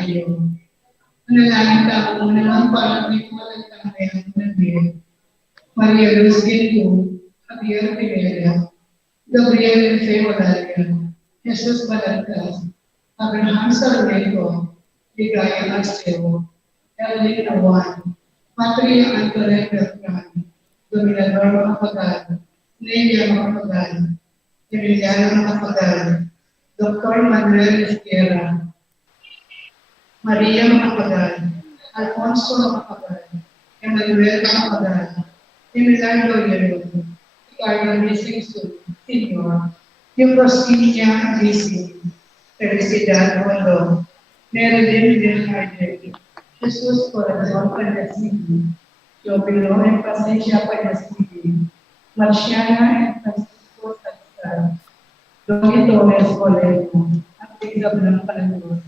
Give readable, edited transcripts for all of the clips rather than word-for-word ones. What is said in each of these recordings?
tayo. Manalangin ka po naman para may walang tangayang ng Maria Luz Ginto, Javier Rivera, Gabriel Feolaria, Jesus Balagtas, Abraham Sarmiento, Ligaya Asteo, Elvin Awan, Patria Antoinette Bertran, Dominador Macapagal, Nelia Macapagal, Emiliano Macapagal, Dr. Manuel Izquierda, Maria Macapagal, Alfonso Macapagal, Emmanuel Macapagal, Emiliano Leon, Ricardo Gising Senior, yung Rosina Gising, Felicidad Rondo, Meredith Villarde, Jesus Corazon Pallasigi, Jobilo and Pasencia Pallasigi, Marciana and Francisco Salazar, Domi Torres Bolero, at Tigab ng Palanos.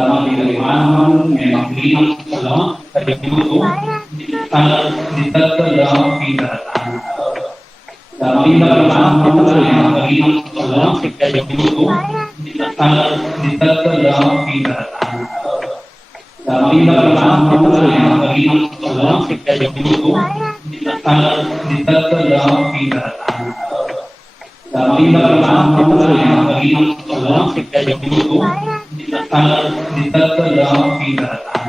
Dalam keimanan memang lima salah terbentuk alat dalam tindakan. Dalam tindakan memang lima salah terbentuk alat dalam tindakan. Dalam tindakan memang lima salah terbentuk alat dalam tindakan. Dalam tindakan memang lima salah terbentuk alat dalam tindakan.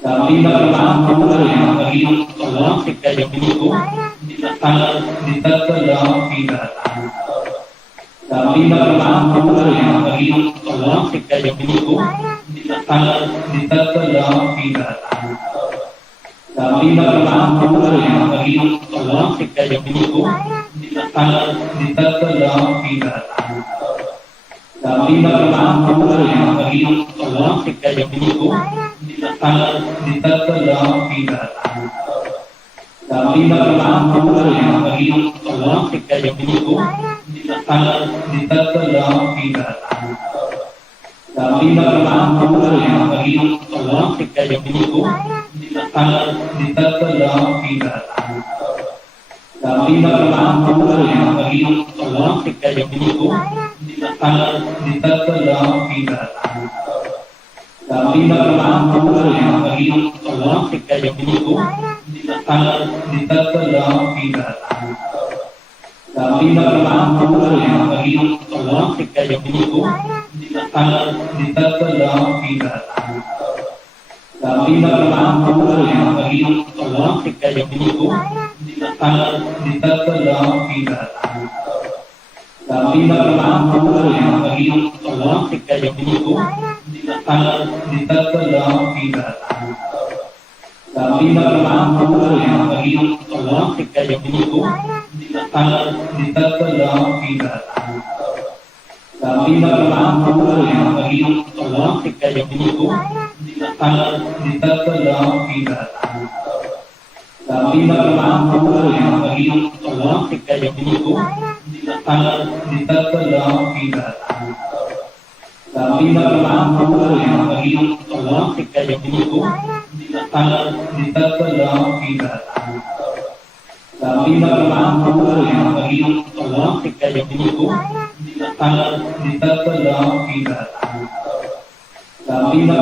Dalam tindakan memang lima salah terbentuk alat dalam tindakan. Dalam tindakan memang lima salah terbentuk alat dalam tindakan. Dalam tindakan memang lima salah terbentuk alat dalam tindakan. Dalam tindakan memang lima salah terbentuk alat dalam tindakan. Dalam tindakan memang lima salah terbentuk alat dalam tindakan. Dalam tindakan memang lima salah terbentuk alat dalam tindakan. Dalam tindakan memang lima salah terbentuk alat dalam tindakan. Dalam tindakan memang lima salah terbentuk alat dalam tindakan. Dalam tindakan memang lima salah terbentuk alat dalam tindakan. Dalam tindakan memang lima salah terbentuk alat dalam tindakan. Dalam tindakan memang lima salah terbentuk alat dalam tindakan. Dalam tindakan memang lima salah terbentuk alat dalam tindakan. Dalam tindakan memang lima salah terbentuk alat dalam tindakan. Dalam tindakan memang lima salah terbentuk alat dalam tindakan. Dalam tindakan memang lima salah terbentuk alat dalam tindakan. Dalam tindakan memang lima salah terbentuk alat dalam tindakan. Dalam tindakan memang lima salah terbentuk alat dalam tindakan. Dalam tindakan memang lima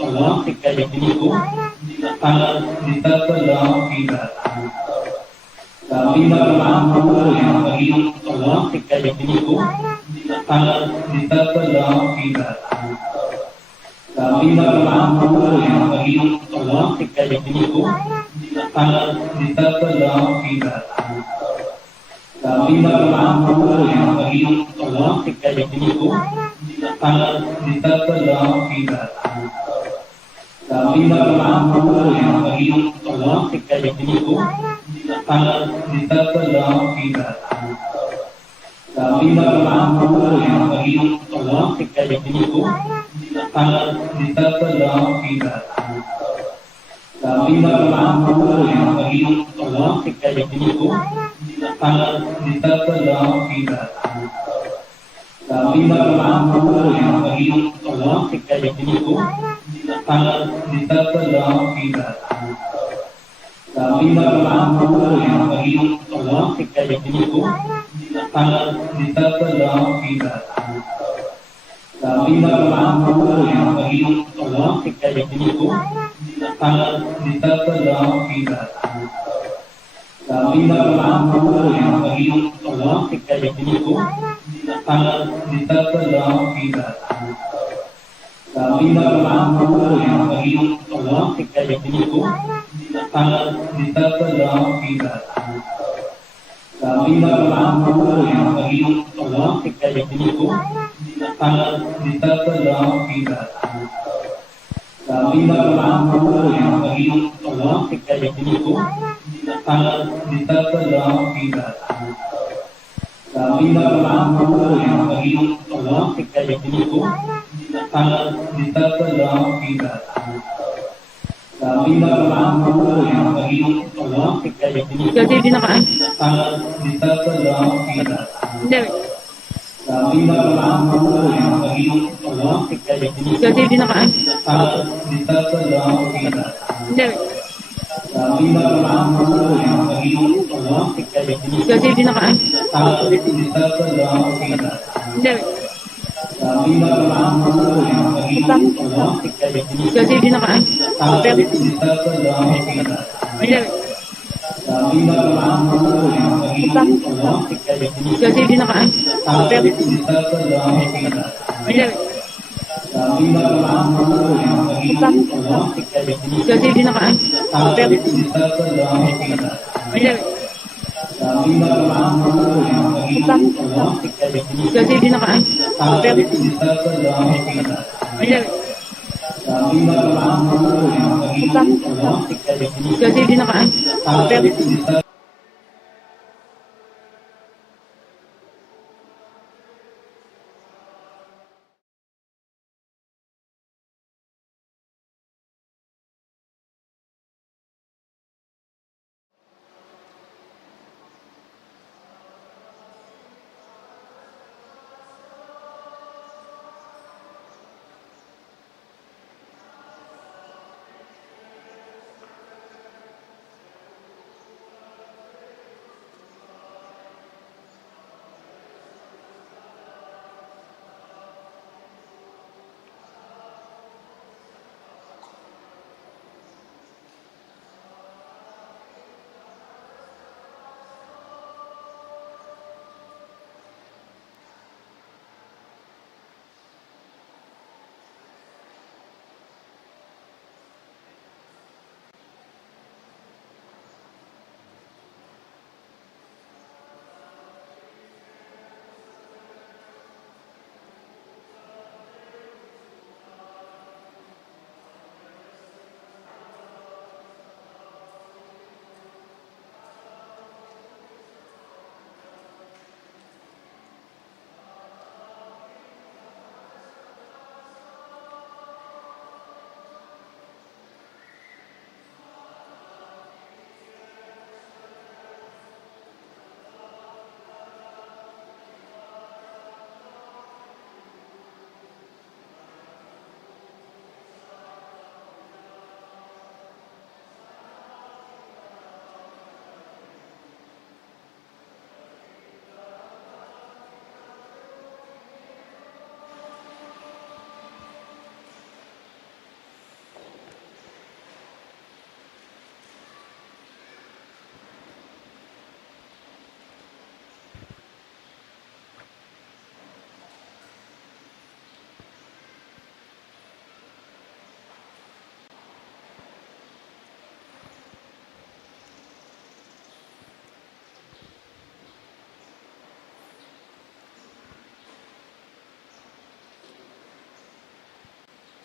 salah terbentuk alat dalam tindakan. Dalam tindakan memang lima salah terbentuk alat dalam tindakan. Dalam tindakan memang lima salah terbentuk alat dalam tindakan. Dalam tindakan memang lima salah terbentuk alat dalam tindakan. Dalam tindakan memang lima salah terbentuk alat dalam tindakan. Dalam tindakan memang lima salah terbentuk alat dalam tindakan. Dalam tindakan memang lima salah terbentuk alat dalam tindakan. Dalam tindakan memang lima salah terbentuk alat dalam tindakan. Dalam tindakan memang lima salah terbentuk alat dalam tindakan. Dalam tindakan memang lima salah terbentuk alat dalam tindakan. Dalam tindakan memang lima salah terbentuk alat dalam tindakan. Dalam tindakan memang lima salah terbentuk alat dalam tindakan. Dalam tindakan memang lima salah terbentuk alat dalam tindakan. Dalam tindakan memang lima salah terbentuk alat dalam tindakan. Dalam tindakan memang lima salah terbentuk Jadi dinakaan. alat dalam tindakan. Hindi. Dalam tindakan memang lima Kasi di nakaan. Hindi. Kasi di nakaan. Hindi. Kasi di nakaan. Hindi. Kasi di nakaan. Hindi. Kasi di nakaan. Hindi. Kasi di nakaan. Hindi. Kasi di nakaan.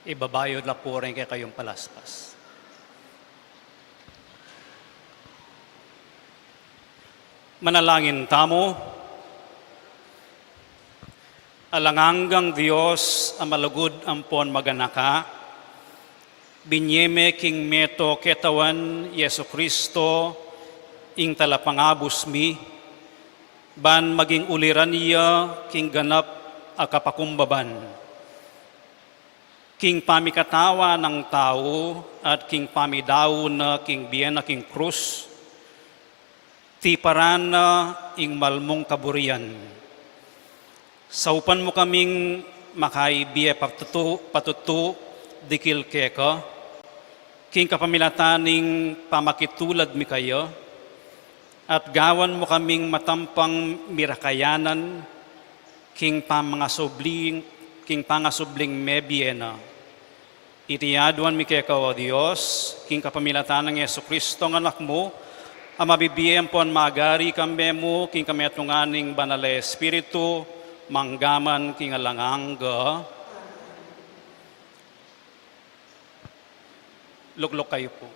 Ibabayod la po rin kay kayong palaspas. Manalangin tamo, alanganggang Diyos ang malugod ampon maganaka, binyeme king meto ketawan Yesu Kristo, ing talapangabos mi, ban maging uliran niya king ganap akapakumbaban. King pamikatawa ng tao at king pamidaw na king biyen na king krus, ti paran na ing malmong kaburian. Saupan mo kaming makaibiye patutu dikil keka, king kapamilataning pamakitulad mi kayo, at gawan mo kaming matampang mirakayanan, king pangasubling mebiena. Itiyaduan mi keka o Diyos, king kapamilatan ng Yesu Kristo ng anak mo, ang mabibiyem po ang magari kami mo, king kami atunganing banale Espiritu, manggaman king alangangga. Luklok kayo po.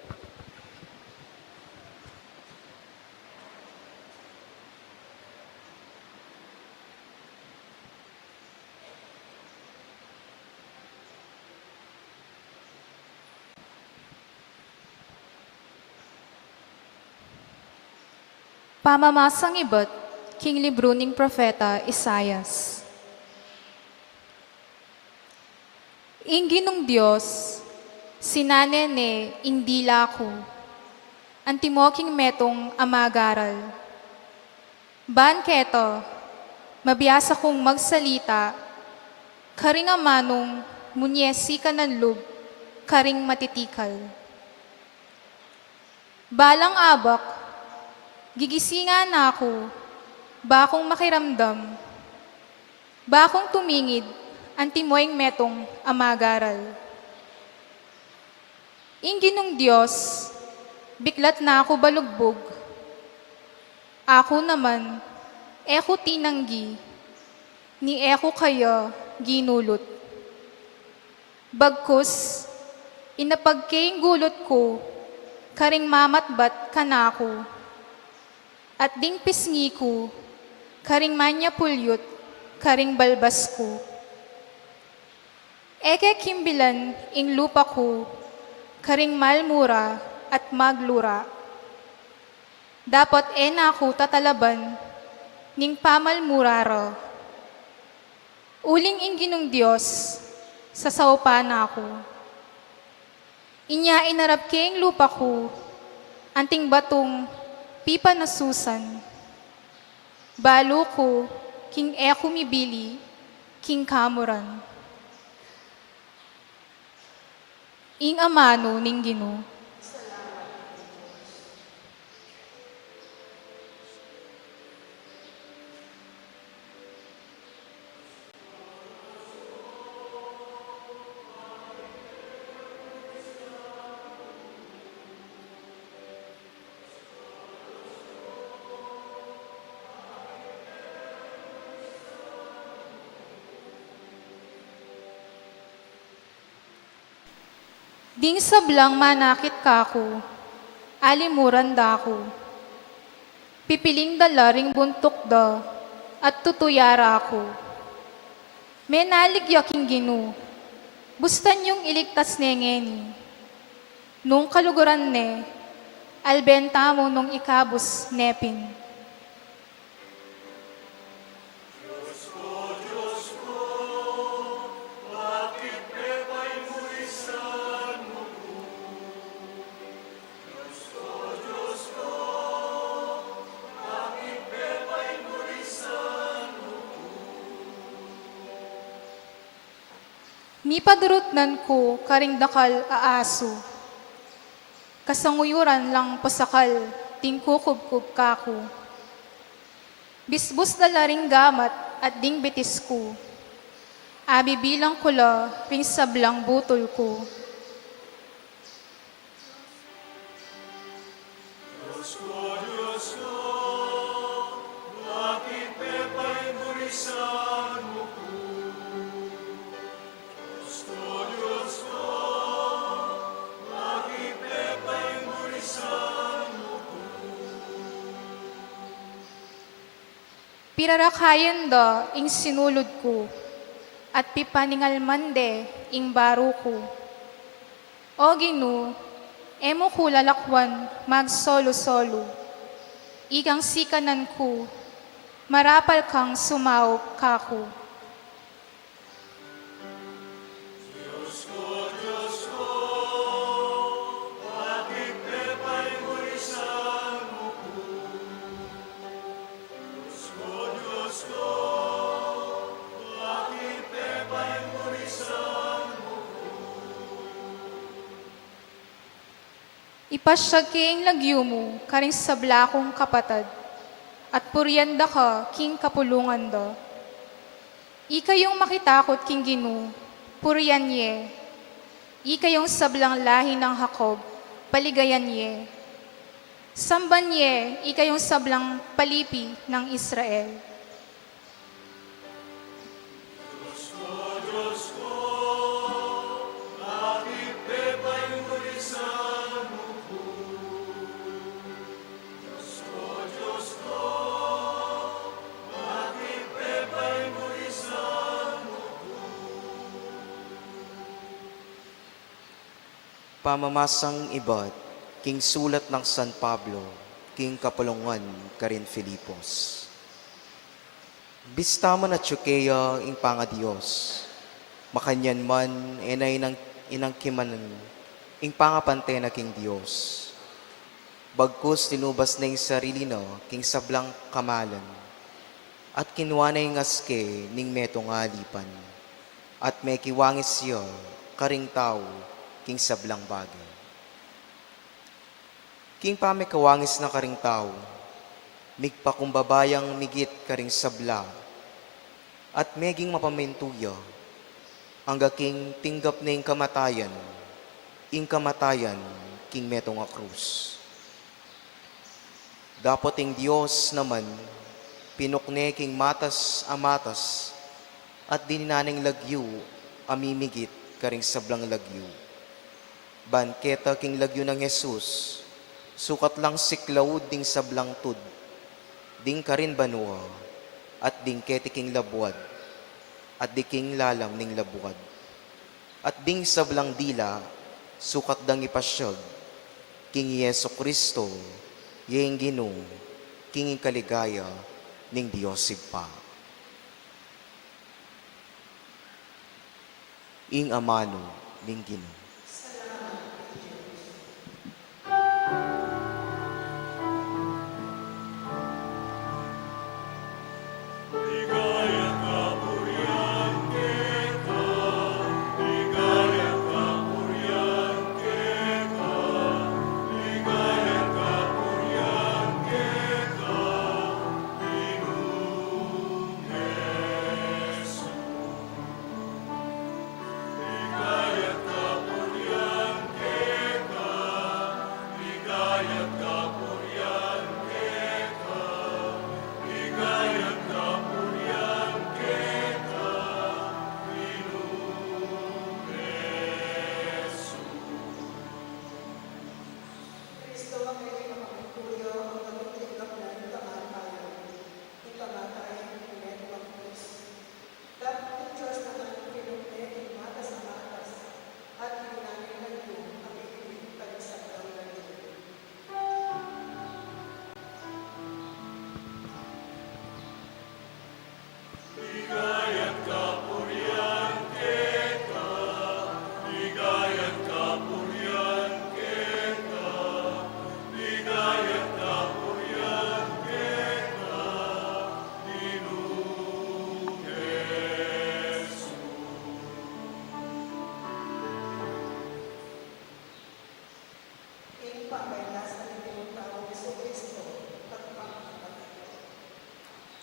Pamamasang ibot, King Libro ning Propeta Isayas. Inginong Diyos, sinanene indila ko, antimoking metong amagaral. Ban keto, mabiyasa kong magsalita, karing amanong munyesi ka ng lub, karing matitikal. Balang abak, gigisingan ako, bakong makiramdam, bakong tumingid, antimoing metong amagaral. Inginong Diyos, biklat na ako balugbog. Ako naman, eko tinanggi, ni eko kaya ginulot. Bagkus, inapagkaing gulot ko, karing mamatbat kanako, at ding pisngi ko, karing manya pulyot, karing balbas ko. Eke kimbilan ing lupa ko, karing malmura at maglura. Dapat ena ko tatalaban, ning pamalmurara. Uling ingginong Diyos, sasawapan ako. Inya inarap king lupa ko, anting batong pipa na susan. Balo ko, king eko mibili, king kamuran. Ing amano ning Ginoo. Ding sablang manakit kako, alimuran dako. Pipiling dalaring buntok da, at tutuyara ako. Menaligyaking Ginoo, bustan yung iligtas nengeni. Nung kaluguran ne, albenta mo nung ikabus nepin. Nipadurutnan ko karing dakal aaso. Kasanguyuran lang pasakal, tingkukubkub kako. Bisbus na laring gamat at ding bitis ko. Abi bilang kula, ring sablang butol ko. Pirarakayan da ing sinulod ko, at pipaningalmande ing baro ko. O Ginoo, emo ko lalakwan magsolo-solo. Igang sikanan ko, marapal kang sumao kako. Ipasyag king lagyo mo, karing sabla kong kapatad, at puryanda ka, king kapulungan da. Ikayong makitakot, king Ginoo, puryan ye. Ikayong sablang lahi ng Jacob, paligayan ye. Samban ye, ikayong sablang palipi ng Israel. Pamamasang ibat, king sulat ng San Pablo, king kapulungan karin Filipos. Bistaman at Chukeya ing panga Diyos, Makanyan man, enay inang kimanan, ing pangapante na king Diyos. Bagkus tinubas na yung sarili no, king sablang kamalan. At kinuha na yung aske ning metong alipan. At may kiwangis siya, karing tao, king sablang bagay. King pame kawangis na karing tao, migpakumbabayang migit karing sabla, at meging mapamentuya, hangga king tinggap na yung kamatayan, king metong a krus. Dapat ing Diyos naman, pinukne king matas amatas, at dininaning lagyu, amimigit karing sablang lagyu. Banketa king lagyu ng Jesus, sukat lang siklaud ding sablang tud, ding karin banua, at ding keti king labuad, at di king lalam ning labuad. At ding sablang dila, sukat dang ipasyag, king Yeso Kristo, yung ginong, king kaligaya, ning Diyos sigpa. Ing amano, ning ginong.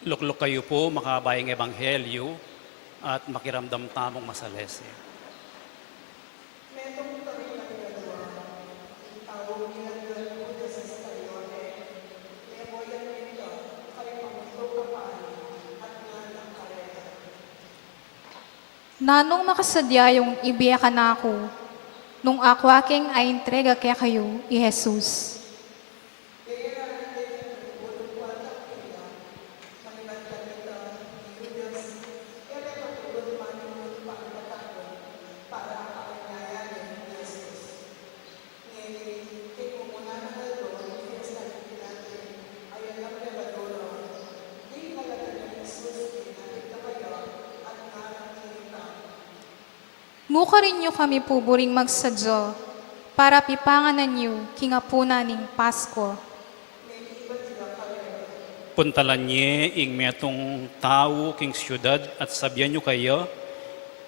Luklok kayo po makabayang ebanghelyo at makiramdam tamong masalese. Nanong nakasadya yung ibiyakan na ako, nung ako aking ay entrega kaya kayo, i Jesus. Muka rin nyo kami puburing magsadyo, para pipanganan nyo kingapuna ning Pasko. Puntalan niya ing metong tao king siyudad at sabyan nyo kayo,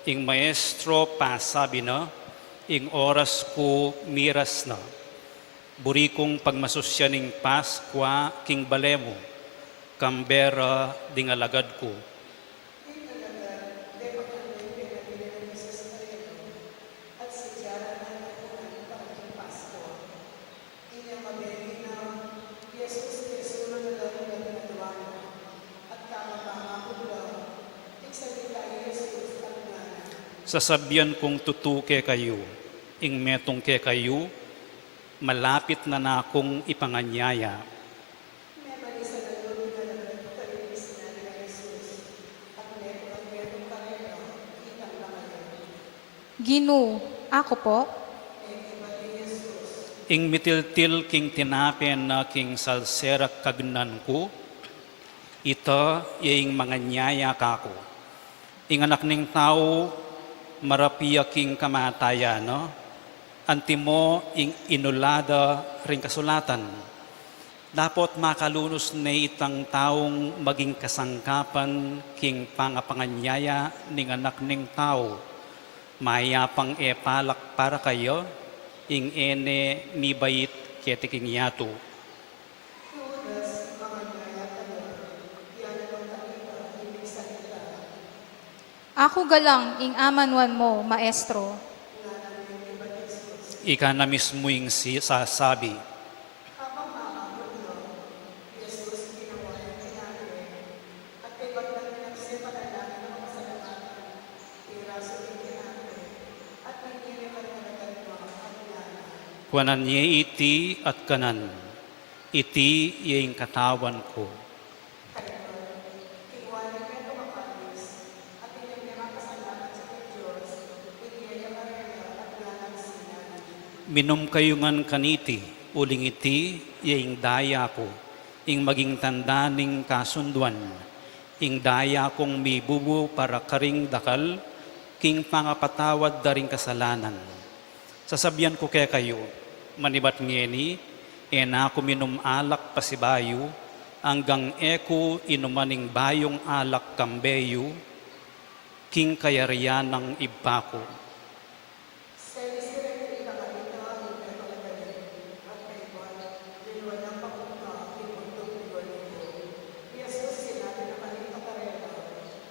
ing maestro pasabi na, ing oras ko miras na. Buri kong pagmasusya ning Paskwa king balemo, kambera ding alagad ko. Sasabyan kong tutuke kayo, ing metong ke kayo, malapit na akong ipanganyaya. Gino, ako po? Ing mitiltil king tinapen na king salsera kagnan ko, ito ing manganyaya kako. Ing anak ning tao, marapia king kamataya, no? Antimo ing inulada ring kasulatan. Dapat makalunos na itang taong maging kasangkapan king pangapanganyaya ning anak ning tao. Mayapang palak para kayo, ing ene mibait ketiking yato. Ako galang ing amanwan mo, Maestro. Ika na mismo yung sasabi. Kuanan niya iti at kanan, iti yung katawan ko. Minom kayo ngan kaniti, uling iti, yung daya ko, ing maging tanda ning kasunduan, ing daya kong mibubu para karing dakal, king pangapatawad daring kasalanan. Sasabihan ko kaya kayo, manibat ngeni, ena ko minom alak pasibayo, hanggang eko inumaning bayong alak kambeyo, king kayarian ng iba ko.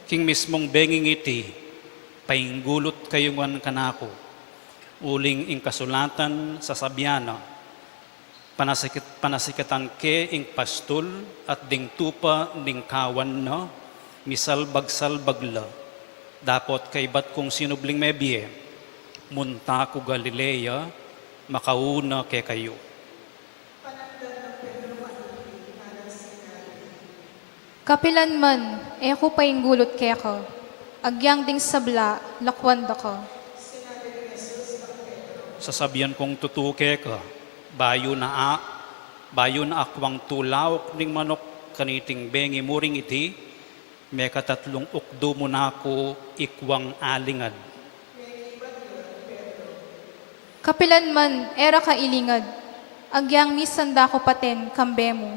King mismong benging iti, painggulot kayo ngan kanako, uling ing kasulatan sa sabyana, panasikatan ke ing pastul at ding tupa ning kawan na, misalbag-salbag la, dapat kaibat kong sinubling mebye, munta ko Galilea, makauna ke kayo. Kapilan man, eko painggulot keko. Agyang ding sabla, lakwanda ko. Sasabihan kong tutuke ka, bayo na akwang tulawak ning manok kaniting bengi muring iti, may katatlong ukdo mo na ako ikwang alingad. Kapilan man, era ka ilingad. Agyang misanda ko paten, kambe mo.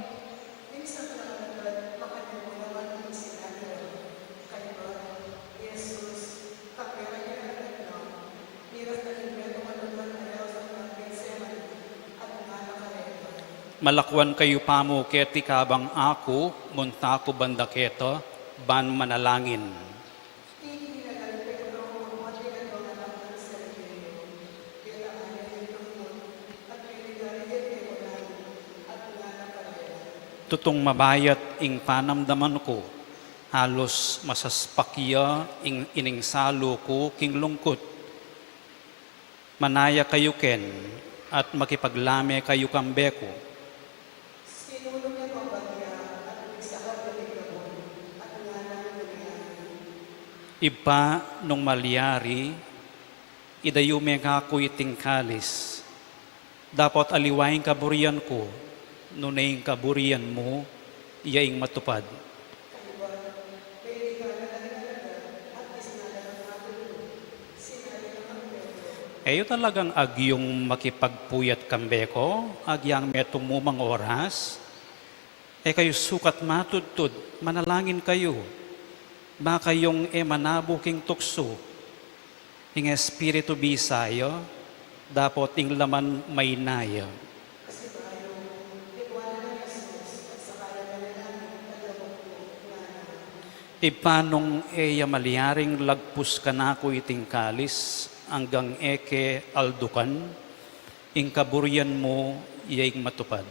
Malakwan kayo pamo keti kabang ako, munta ko banda keto, ban manalangin. Tutong mabayat ing panamdaman ko, halos masaspakya ing iningsalo ko king lungkot. Manaya kayo ken, at makipaglame kayo kambeko. Iba nung malyari, idayume nga ko iting kalis. Dapat aliwain kaburian ko, nunaing kaburian mo, iyaing matupad. Eyo talagang agyong makipagpuyat kambeko, agyang metumumang oras, kayo sukat matudtud, manalangin kayo. Baka yung emanabo king tukso, ing espiritu bisayo, dapat ing laman may naya. Ipanong eya maliaring lagpus kanako iting kalis, hanggang eke aldukan, ing kaburian mo iyaing matupad.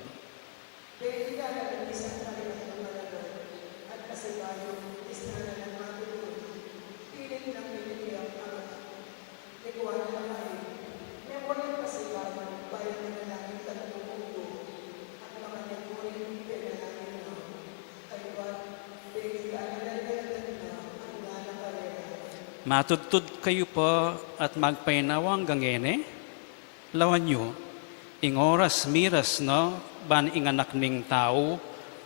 Matudtud kayo pa at magpainawa hanggang ene, lawan nyo, ing oras miras no, ban ing anak ning tao,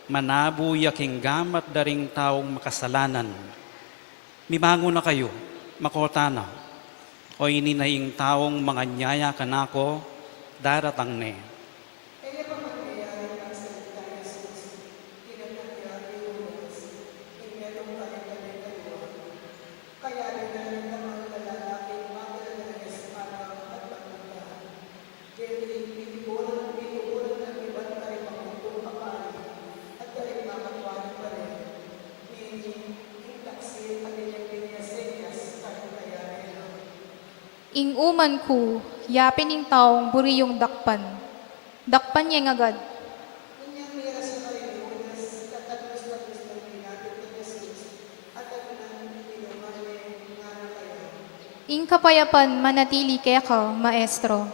manabuyak ing gamat daring taong makasalanan. Mimango na kayo, makota na, O ininaing taong mga nyaya kanako, daratang ne. Ing uman ku, yapin ing taong buriyong dakpan. Dakpan niya agad. Ing kapayapan manatili kaya ka, maestro.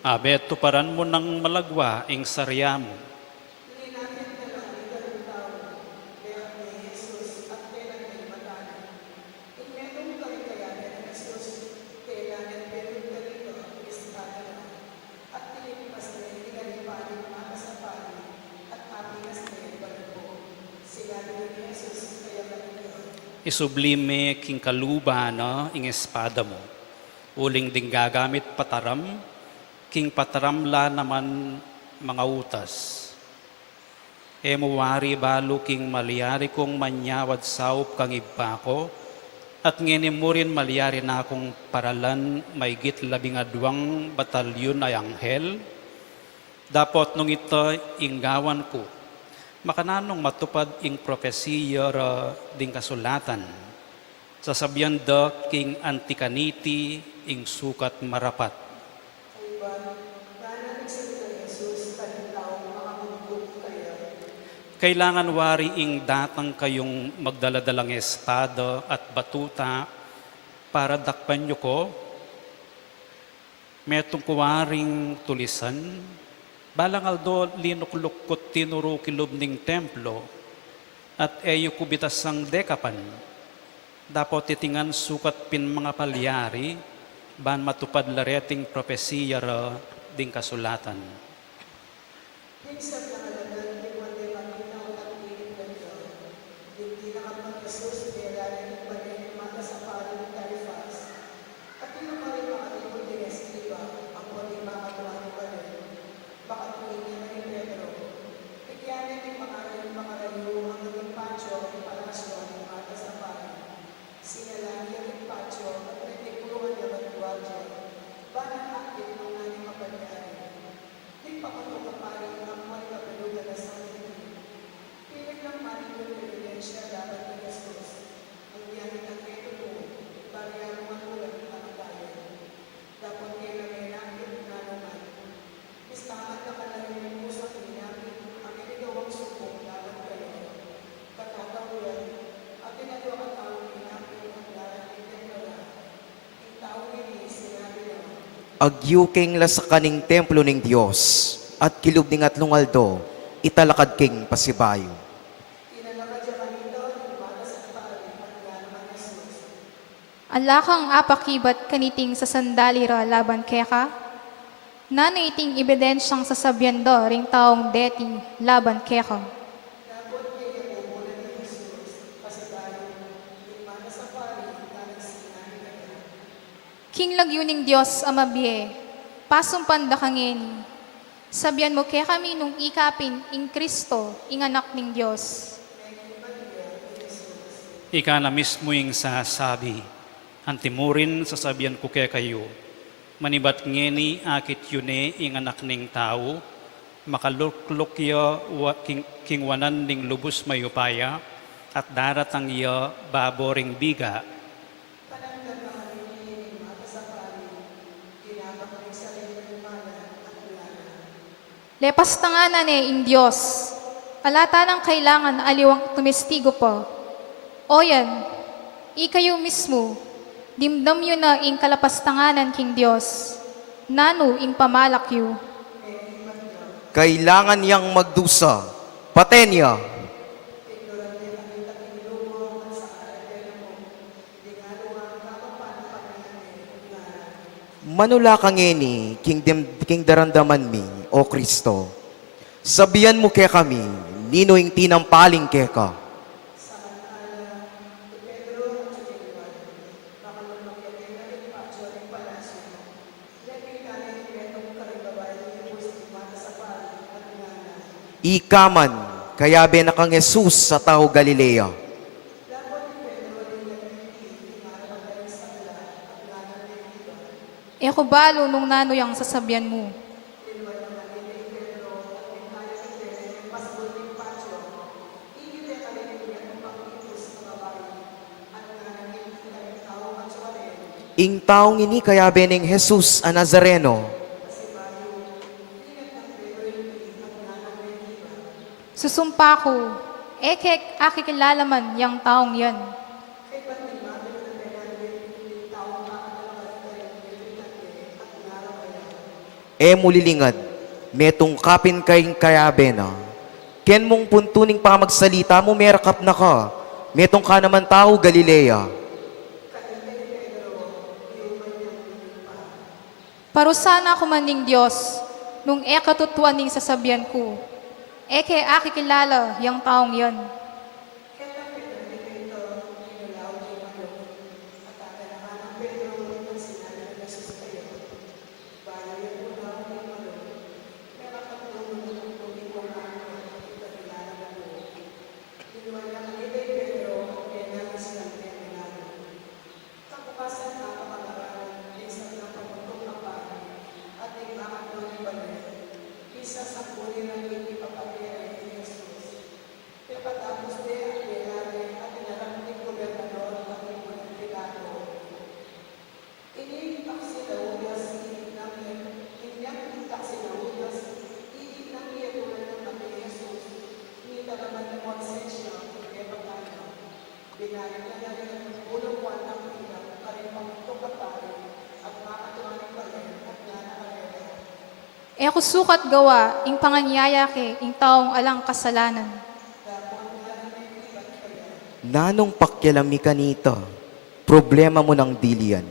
Abet tuparan mo ng malagwa ing sarya mo. Isublime king kaluba na ing espada mo. Uling ding gagamit pataram, king pataramla naman mga utas. Emuwari balo king malyari kong manyawad saup kang iba ko, at nginimurin malyari na akong paralan maigit 12 batalyon ay anghel. Dapat nung ito inggawan ko, makananong matupad ing propesiya ding kasulatan. Sasabihan da king antikaniti ing sukat marapat. Kailangan wari ing datang kayong magdaladalang espada at batuta para dakpan nyo ko. Metong kuwaring tulisan, balang aldo linuklukot tinuro kilob ning templo at eyo kubitas sang dekapan. Dapat titingan sukat pin mga palyari ban matupad lareting propesiya ding kasulatan. Agyuking la sa kaning templo ning Dios at kilub ning atlong aldo, italakad king pasibayo. Alakang apakibat kaniting sa sandali ra laban keka. Nano iting ebidensyang sasabihan do ring taong deti laban keka. King lagyuning Diyos amabiye, pasumpan da kangeni. Sabihan mo kaya kami nung ikapin ing Kristo, ing anak ning Diyos. Ika na mismo yung sasabi, antimurin sasabihan ko kaya kayo, manibat ngeni akit yune ing anak ning tao, makaluklukya kingwanan ning lubos mayupaya, at daratang iya baboring biga. Lepas tanganan ing Diyos, alata ng kailangan aliwang tumestigo po. O yan, ikayo mismo, dimdam yun na ing kalapastanganan king Diyos, nano ing pamalakyo. Kailangan niyang magdusa, patenya. Manula kangeni, king darandaman mi, o Kristo. Sabihan mo kaya kami, nino yung tinampaling kaya ka. Ikaman, kaya na kang Jesus sa tao Galilea. E kubalo nung nanoyang sasabyan mo. Ing taong ini kaya beneng Jesus a Nazareno. Susumpa ko, ekek akikilala man yang taong yan. Mulilingad, metong kapin kayong kayabe na. Ken mong puntuning pa magsalita mo, merakap na ka. Metong ka naman tao, Galilea. Parusana ko maning Diyos, nung ekatutuan ning sasabyan ko. Eke akikilala yang taong yan. Eko sukat gawa, ing panganyaya ke, ing taong alang kasalanan. Nanong pakyalami kanita, problema mo ng dilian.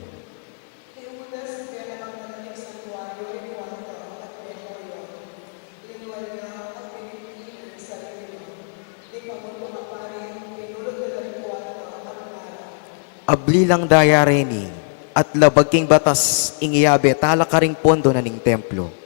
Abli lang daya reni, at labagking batas ingiyabe talakaring pondo na ning templo.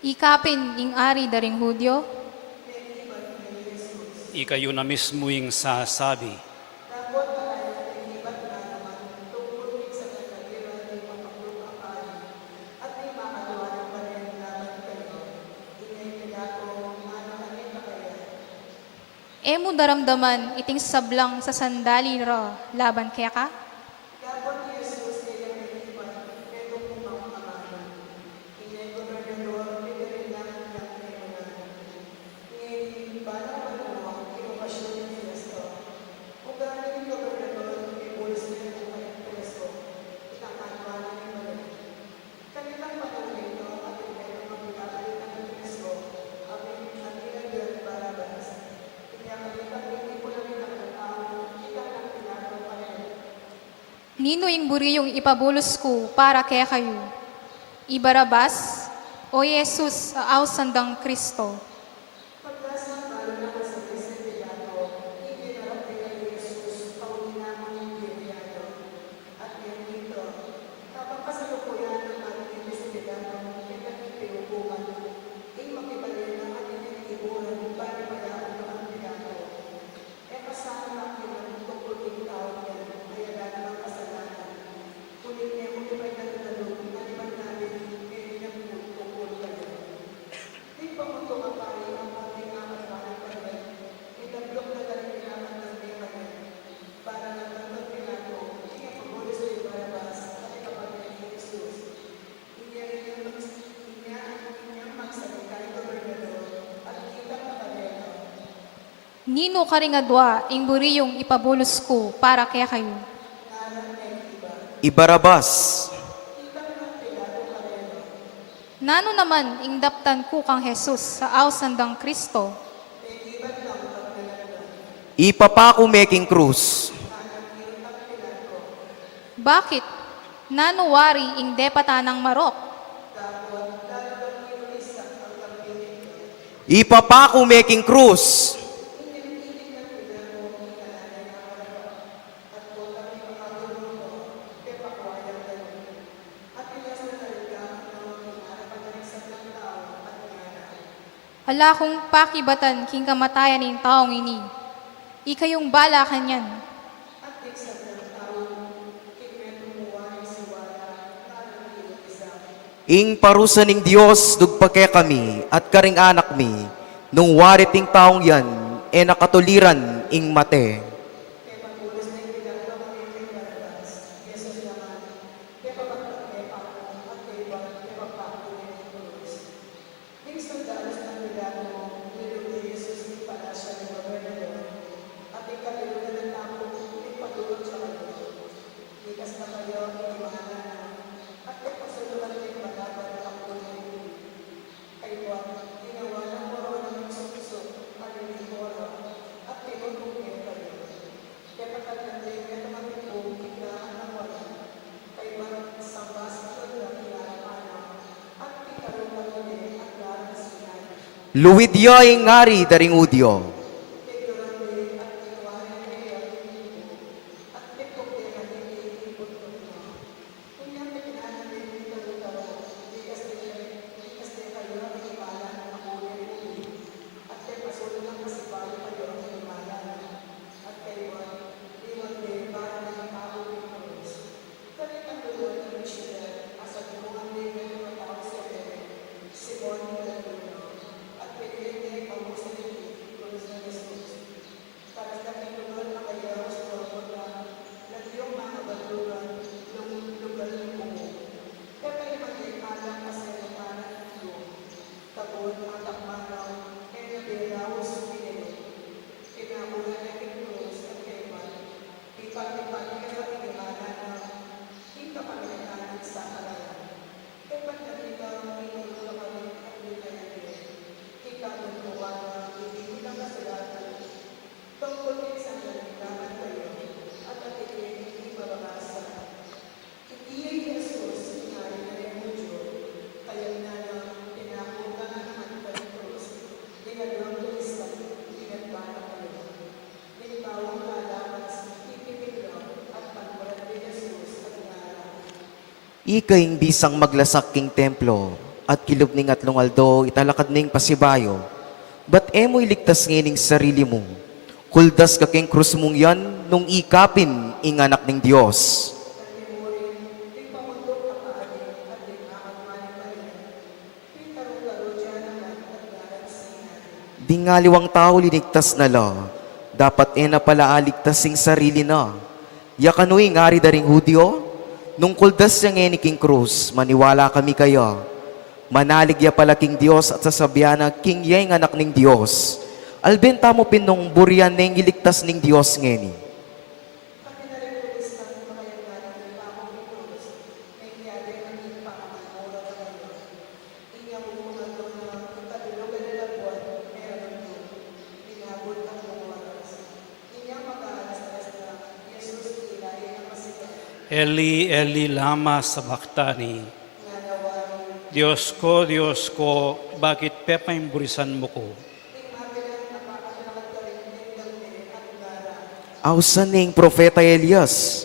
Ikapin ing ari daring Hudyo, Ikayo na mismo yung sasabi. emo daramdaman iting sablang sa sandali ra laban kaya ka? Nino yung buriyong ipabulos ko para kaya kayo? Ibarabas o Jesus sa sandang Kristo? Nino karingadwa, ing buriyong ipabulos ko para kaya kayo. Ibarabas. Nano naman ing daptan ko kang Jesus sa awsandang Kristo. Ipapako meking krus. Bakit? Nano wari ing depatanang marok. Ipapako meking krus. Ala kong pakibatan king kamatayan ng taong ini. Ikayong bala kanyan. Ing parusa ning Dios dugpake kami at karing anak mi nung wariting taong yan e nakatuliran ing mate. Luwidya ing ngari daring udyo. Ikaing bisang maglasak king templo, at kilub ning atlong aldo, italakad ning pasibayo. Ba't emo'y ligtas ngining sarili mo? Kuldas ka king krus mong yan, nung ikapin ing anak ning Diyos. Di nga liwang tao linigtas na la, dapat na pala aligtas sing sarili na. Yakano'y ngari daring Hudyo, nung kuldas yang ni King Cruz, maniwala kami kayo. Manaligya pala King Diyos at sasabihan na King Yang anak ning Diyos. Albenta mo pinong burian na iligtas ning Diyos ngeni. Eli, Eli, lama sabachthani. Diyos ko, bakit pepaimburisan mo ko? Ausan ning Propeta Elias.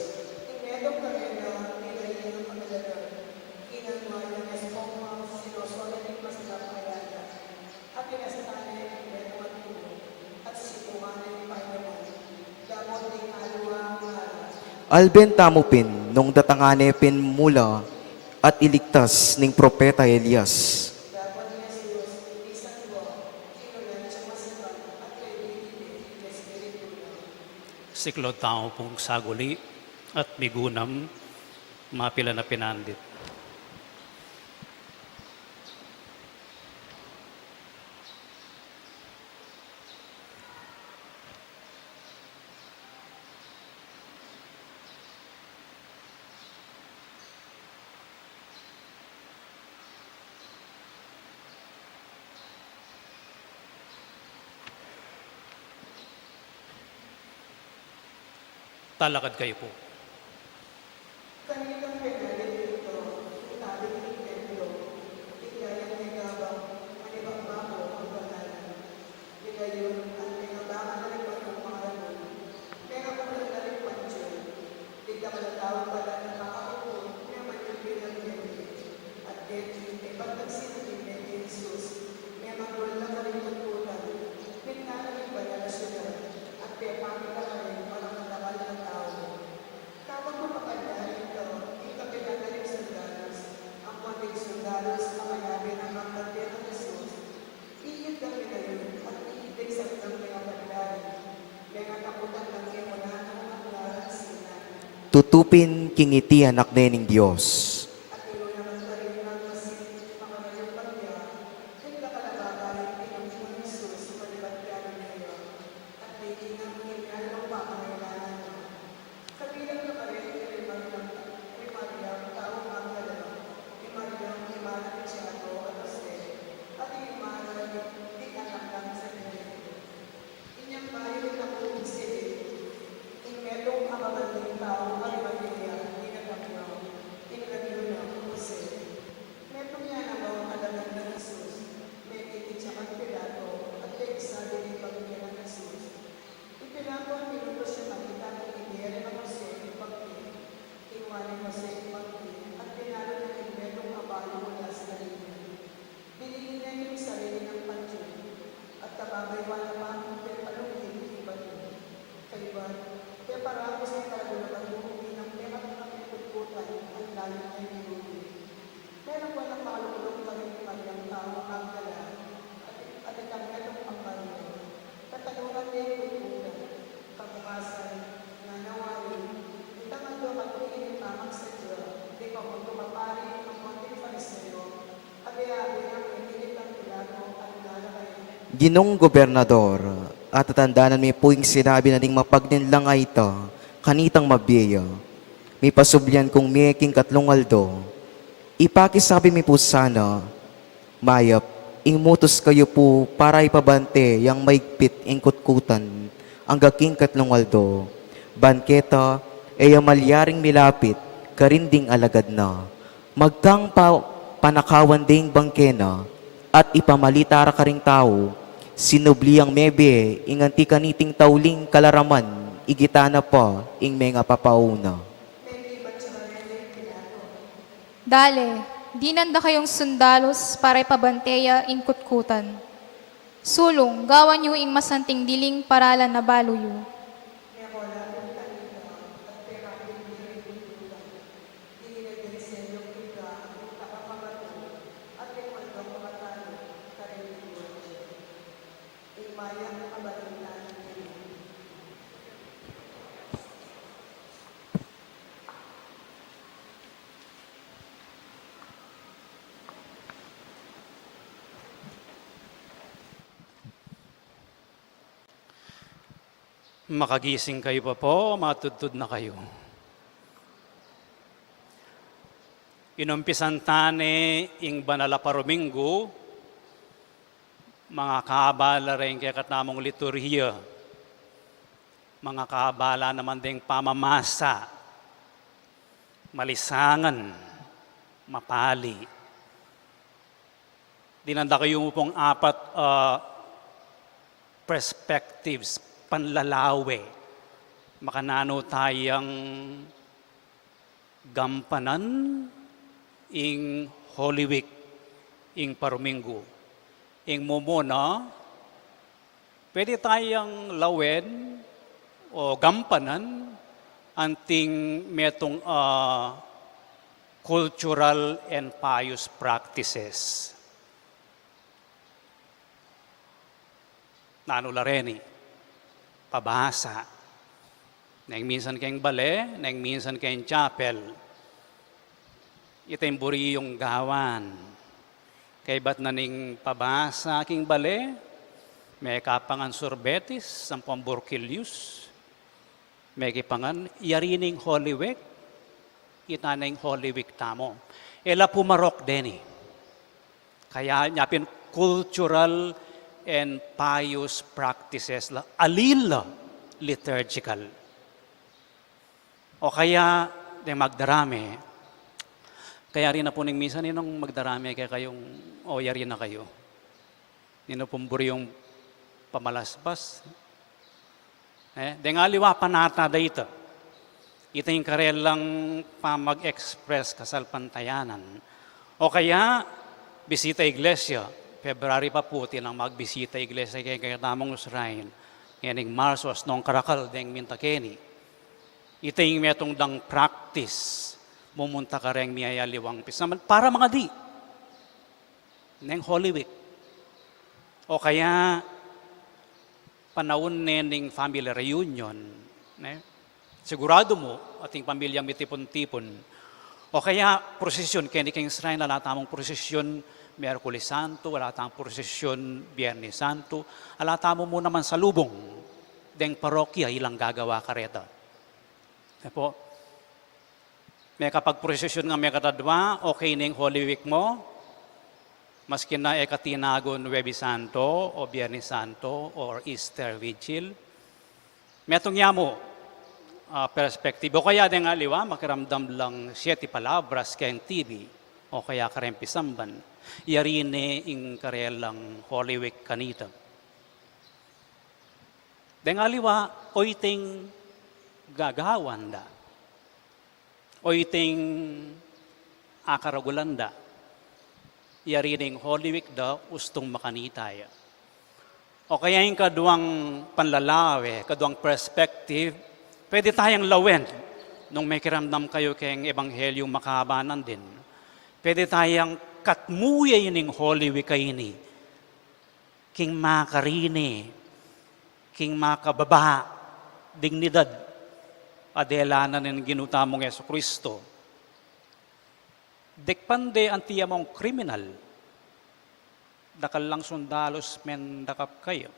Albenta mo pin, nung datangane pin mula at iligtas ning Propeta Elias. Siklod tao pong saguli at migunam, mapila na pinandit. Talakad kayo po. Tutupin kingiti anak nening Diyos. Ginong Gobernador, at tatandaan mi po yung sinabi na ding mapagninlang ay ito, kanitang mabiya. May pasublyan kong meking katlong aldo. Ipakisabi mi po sana, mayap, ingmutos kayo po para ipabante yang maigpit ingkutkutan, ang gaking katlong aldo. Banketa, ay malyaring milapit, karinding alagad na. Magkang panakawan ding bangkena, at ipamalitara ka ring tao, sinubli ang mebe, inganti kaniting tauling kalaraman, igitana pa, ing mga papauna. Dale, dinanda kayong sundalos para ipabanteya ing kutkutan. Sulong, gawan niyo ing masanting diling paralan na baluyo. Makagising kayo pa po, matudtod na kayo. Inumpisan tane ing banala paromingo, mga kaabala rin kaya katamong liturhiya, mga kaabala naman ding pamamasa, malisangan, mapali. Dinanda kayo pong apat perspectives, panlalawe, makanano tayang gampanan ing Holy Week, ing Paromingo. Ing mumuna, pwede tayang lawen o gampanan anting metong cultural and pious practices. Nanula reni, pabasa. Nang minsan kayong bale, nang minsan kayong chapel. Ito yung buri yung gawan. Kay ba't naning pabasa king bale, may kapangan sorbetis, sampung burkilius, may kipangan yarining Holy Week, itanang Holy Week tamo. Ela pumarok deni. Kaya nyapin cultural and pious practices, alila liturgical. O kaya, de magdarami. Kaya rin na po ning minsan, ninong magdarami kaya kayong, o yari na kayo. Nino pumburi yung pamalaspas. De nga liwa panata dito. Ito yung karelang pa mag-express kasalpantayanan. O kaya, bisita iglesia. February pa po, tinang magbisita iglesia kaya tamang usrain. Yaning Marsos nung karakal deng mintakeni. Ito yung metong dang practice. Mumunta ka rin miyaya liwang pisaman. Para mga di. Neng Holy Week. O kaya, panahon nening family reunion. Sigurado mo, ating pamilyang mitipon-tipon. O kaya, prosesyon, kaya ni King Shrine, wala tamang prosesyon, Miyerkules Santo, wala tamang prosesyon, Biyernes Santo, wala tamo mo naman sa lubong, deng parokya, ilang gagawa ka reta. Po, may kapag prosesyon nga may katadwa, okay ning Holy Week mo, maski na ekatinagon Huwebes Santo, o Biyernes Santo, or Easter Vigil, metong yamo, perspektibo. Kaya din nga liwa, makiramdam lang 7 palabras kayang TV o kaya karempisamban. Yarine ing karelang Holy Week kanita. Den nga liwa, oiting gagawan da. Oiting akaragulan da. Yarining Holy Week da, ustong makanitaya. O kaya yung kaduang panlalawe, kaduang perspective, pwede tayong lawen nung may kiramdam kayo kayong ebanghelyong makahabanan din. Pwede tayong katmuya yun yung Holy Week kayo ni. King makarini, king makababa, dignidad, adelanan ng ginutamong Yesu Kristo. Dekpande ang tiya mong kriminal, dakal lang sundalos men dakap kayo.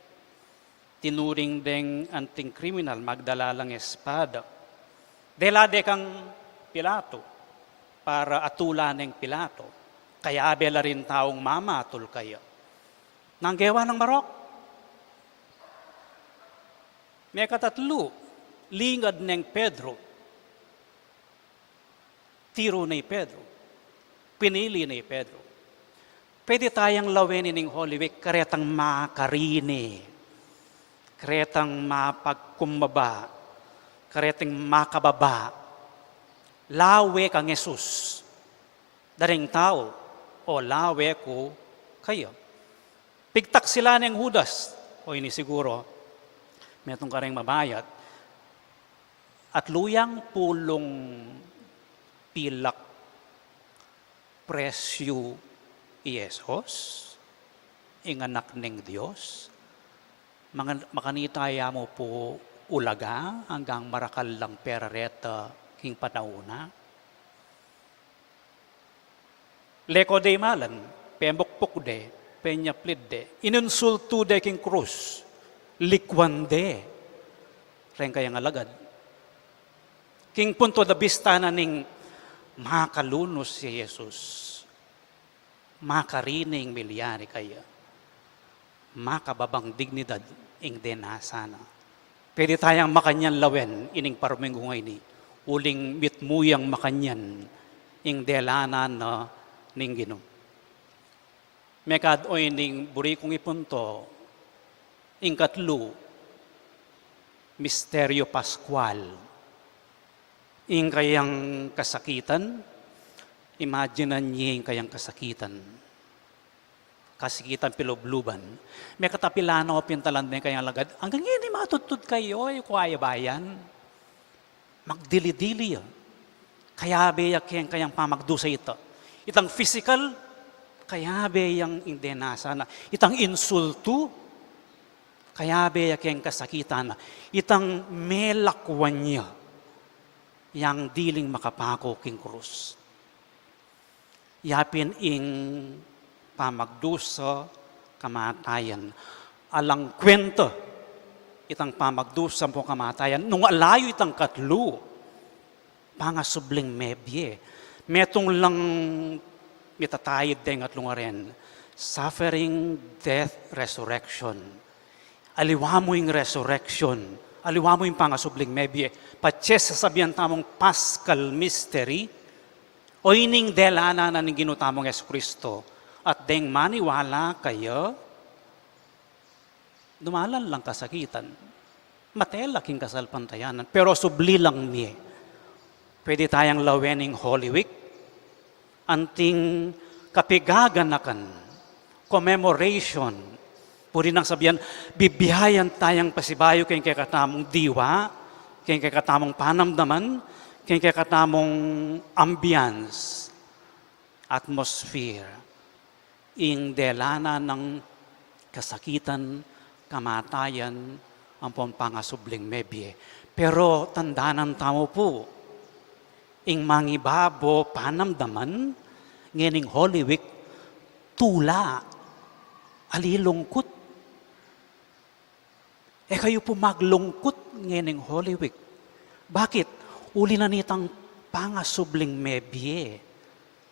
Tinuring deng anting kriminal, magdala lang espada. Delade kang Pilato, para atulan ng Pilato. Kaya abela rin taong mamatol kayo. Nanggewa ng Marok. May katatlo, lingad ng Pedro. Tiro ni Pedro. Pinili ni Pedro. Pwede tayong lawenin ng Holy Week, karetang makarini. Karetang mapagkumbaba, karetang makababa, lawe kang Jesus, daring tao, o lawe ko kayo. Pigtak sila ng Judas, o ini siguro, metong kareng mabayat, at luyang pulong pilak presyo Iesos, ing anak ng Diyos, makanitaya mo po ulaga hanggang marakal lang perareta king panauna. Leko de malan, pembokpok de, penyaplid de, inunsulto de king krus, likwan de, ren kayang alagad. King punto da bista na ning makalunos si Jesus, makarining milyari kaya, makababang dignidad ing denasana. Pwede tayang makanyan lawen ining parmengungay ni uling mitmuyang makanyan ing delanan na ning Ginoo. Mekad oy ning buri kong ipunto ing katlo misteryo Pascual ing kayang kasakitan. Imaginean niya ing kayang kasakitan. Kasikitan pilobluban. May katapilano o pintalan din kayang lagad. Hanggang ngayon, matutod kayo, kuwaya bayan. Magdili-dili. Kaya beyak kayang pamagdusa ito. Itang physical, kaya beyang hindi nasa na. Itang insulto, kaya beyak kayang kasakitan na. Itang melakwan niya, yang diling makapako king krus. Yapin ing pamagdusa, kamatayan. Alang kwento, itang pamagdusa po kamatayan. Nung alayo itang katlo, pangasubling mebye. Metong lang mitatayid din at lungaren. Suffering, death, resurrection. Aliwa mo yung resurrection, aliwa mo yung pangasubling maybe patses sasabihan tamong Paschal Mystery o ining delana na ning ginutamong Yesu Kristo at deng maniwala kayo, dumalan lang kasakitan, matelaking kasalpantayanan, pero subli lang niya. Pwede tayong lawening Holy Week, anting kapigaganakan, commemoration, puri nang sabihan, bibihayan tayong pasibayo kayong kakatamong diwa, kayong kakatamong panamdaman, kayong kakatamong ambience, atmosphere, ing delana ng kasakitan, kamatayan, ang pangasubling mebye. Pero tandanan tamo po, ing mangibabo panamdaman, ngening Holy Week, tula, alilungkot. Kayo po maglungkot ngening Holy Week. Bakit? Uli na nitang pangasubling mebye.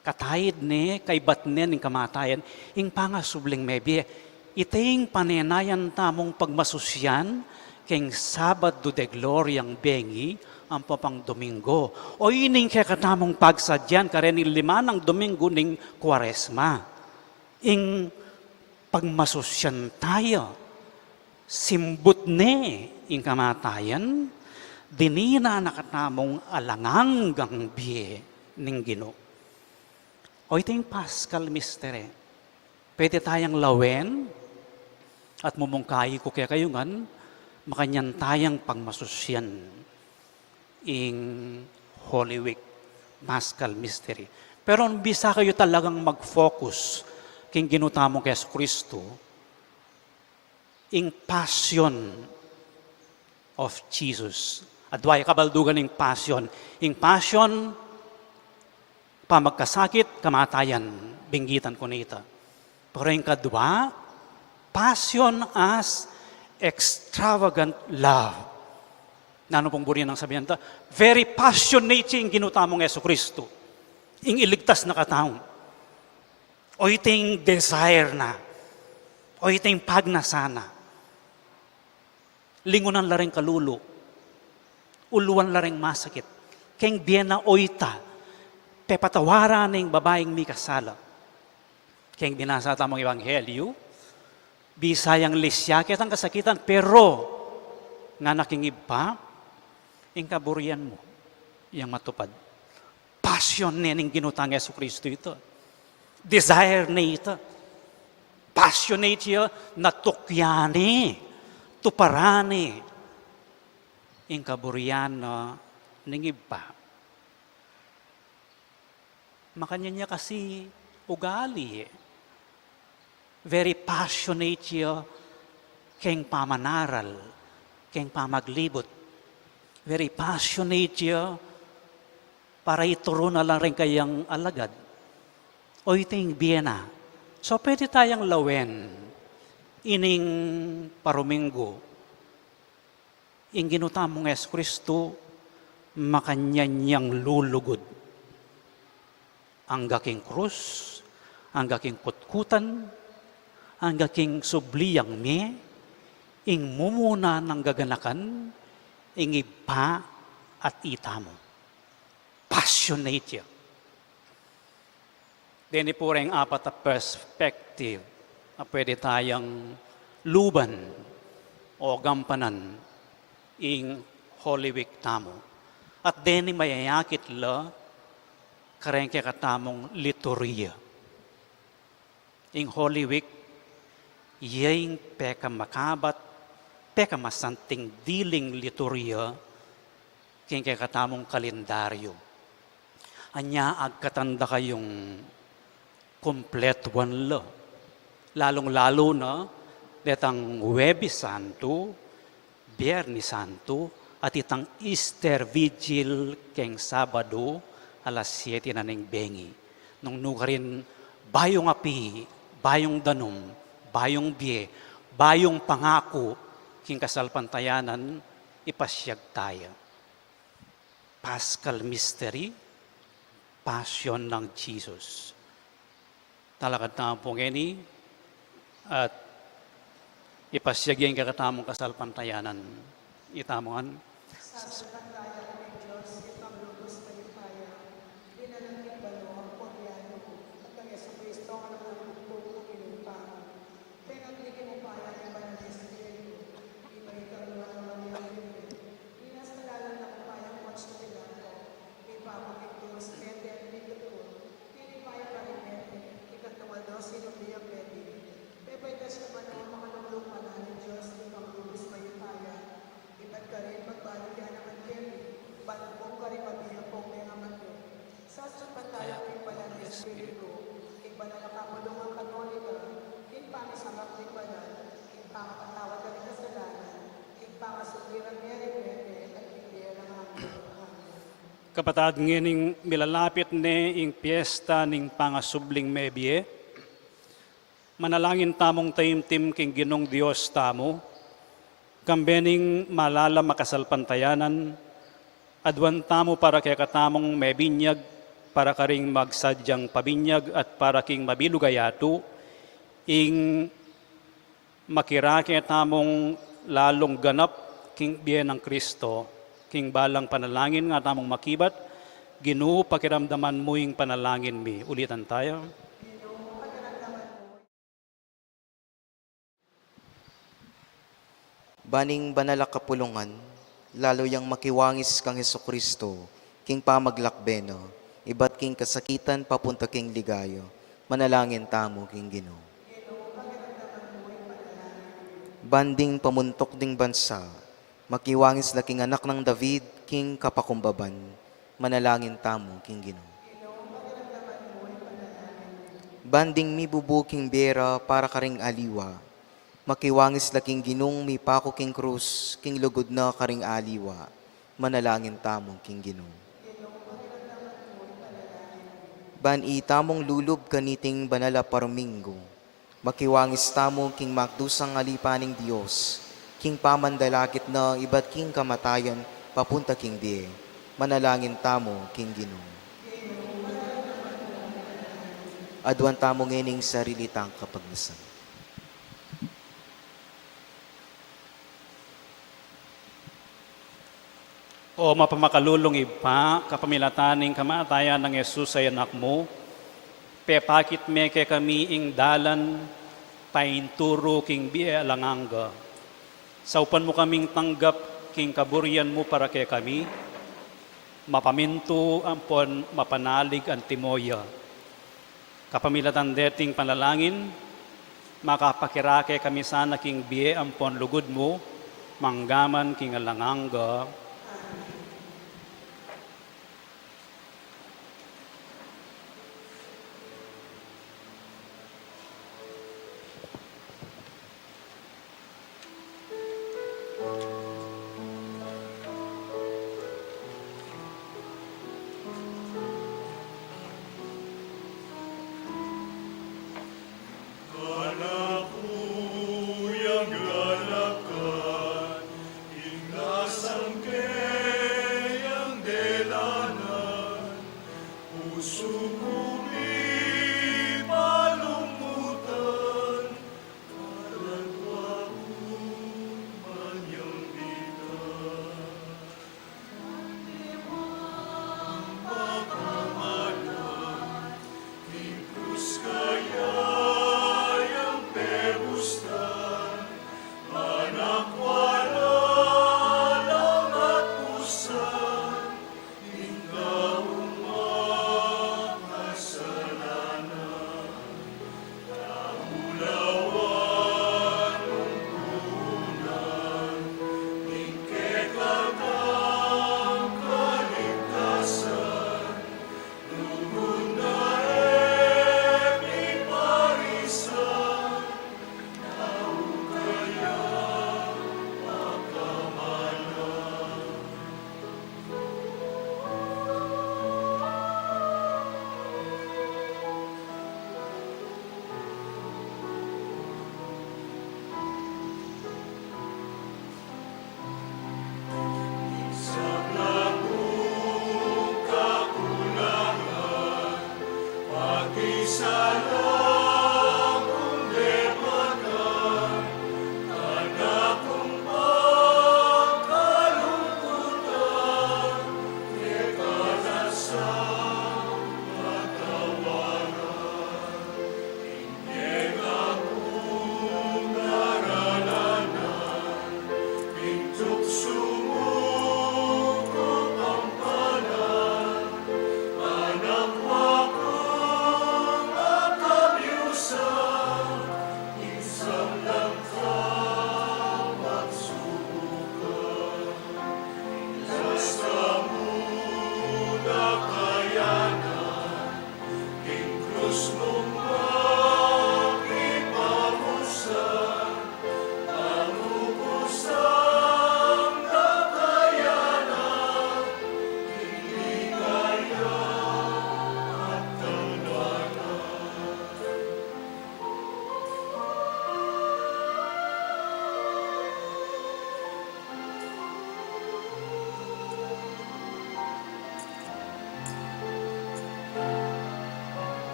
Katayid ni, kaibat ni, ning kamatayan, ing pangasubling mebye. Iting panenayan tamong pagmasusyan, king Sabado de Gloriang bengi, ang papang Domingo. O ining kaya katamong pagsadyan, karen lima ng Domingo ning Kwaresma. Ing pagmasusyan tayo, simbut ni, ing kamatayan, dinina nakatamong alanganggang biye ning Ginoo. O ito yung Paschal Mystery. Pwede tayang lawen at mumungkahi ko kaya kayungan, makanyan tayang pagmasusyan in Holy Week, Paschal Mystery. Pero ang bisa kayo talagang mag-focus king ginutamo kay Yesu Kristo, in passion of Jesus. Adway kabaldugan ng passion. In passion, pamagkasakit, kamatayan, binggitan ko nito. Pero yung kadwa, passion as extravagant love. Nano pong buriyan ang sabihan ta? Very passionate yung ginutamong Yesu Kristo. Yung iligtas na kataong. O iting desire na. O iting pagnasana. Lingunan la rin kalulo. Uluan la rin masakit. Keng biena oita. Pepatawaran ng babaeng may kasala. Kaya binasa tamang ebanghelyo, bisayang lisyakit ang kasakitan, pero nga nakingib pa, yung kaburian mo, yung matupad. Passion niya ng ginutang Yesu Kristo ito. Desire niya ito. Passionate niya na tukyani, tuparani, yung kaburian na ningib pa. Makanya niya kasi ugali. Very passionate siya keng pamanaral, keng pamaglibot. Very passionate siya para ituro na lang rin kayang alagad. O iting biyena. So pwede tayong lawen ining paruminggo. Ing ginutamong Yesu Kristo, makanya niyang lulugod. Ang gaking krus, ang gaking kutkutan, ang gaking subliyang me, ing mumuna ng gaganakan, ing ipa at itamo. Passionate siya. Dini po rin apat na perspective na pwede tayong luban o gampanan ing Holy Week tamo. At dini mayayakit la kareng kaya katamong liturgia. In Holy Week, yung peka makabat, peka masanting diling liturgia, kaya katamong kalendaryo. Anya agkatanda kayong kompletuan lo. Lalong-lalo na, detang Huwebes Santo, Biyernes Santo, at itang Easter Vigil keng Sabado, alas 7 na ning bengi. Nung nukarin, bayong api, bayong danom, bayong biye, bayong pangako, king kasalpantayanan, ipasyag tayo. Paschal Mystery, Passion ng Jesus. Talakad na po ngeni, at ipasyag yung kakatamong kasalpantayanan, itamongan. Kapatad ngining milalapit ni ing piyesta ning pangasubling mebye, manalangin tamong taimtim king Ginong Dios tamo, kambening malala makasalpantayanan, adwan tamo para kay katamong mebinyag, para karing magsadyang pabinyag at para king mabilugayato, ing makirake tamong lalong ganap king biyen ng Kristo, king balang panalangin nga tamong makibat, Ginoo pakiramdaman mo yung panalangin mi. Ulitan tayo. Baning banala kapulungan, lalo yang makiwangis kang Hesukristo, king pamaglakbeno, iba't king kasakitan papunta king ligayo, manalangin tamo king Ginoo. Banding pamuntok ding bansa, makiwangis laking anak ng David, king kapakumbaban, manalangin tamo king Ginoo. Banding mi bubuking bera para karing aliwa, makiwangis laking Ginong mi pako king krus, king lugod na karing aliwa, manalangin tamo king Ginoo. Ban itamong lulub kaniting banala parmingo, makiwangis tamo king makdusang alipaning Dios, king pamandalakit na iba't king kamatayan papunta king biye, manalangin tamo king Ginoo. Adwan tamo ngining sarili tang kapagnasan. O mapamakalulong ipa, kapamilataning kamatayan ng Yesus ay anak mo, pepakit me kay kami ing dalan, painturo king biye alanganga. Saupan mo kaming tanggap king kaburian mo para kay kami, mapaminto ampon mapanalig ang timoya. Kapamilatan deting panalangin, makapakirake kami sana king biye ampon lugod mo, manggaman king alanganga. Yang galakan, inasang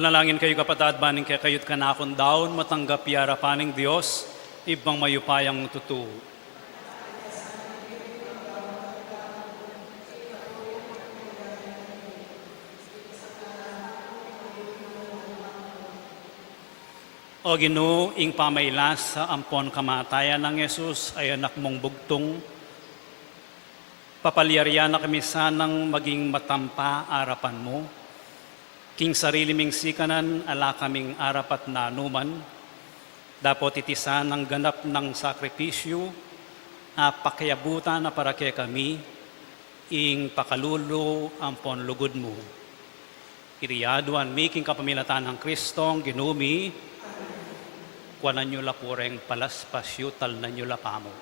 Manalangin kayo kapatid, baning kaya kayo't kanakon daon, matanggap yara paning Diyos, ibang mayupayang tutu. O Ginoo, ing pamaylas sa ampon kamatayan ng Yesus ay anak mong bugtong, papalyaryan na kami sanang maging matampa arapan mo, king sarili ming sikanan ala kaming arapat na anuman, dapat itisan ang ganap ng sakripisyo, pakiabutan na para kay kami, ing pakalulo ampon lugod mo. Iriyaduan mi king kapamilatan ng Kristong ginumi, kuwanan nyo la pureng palaspasyo tal na nyo la pamo.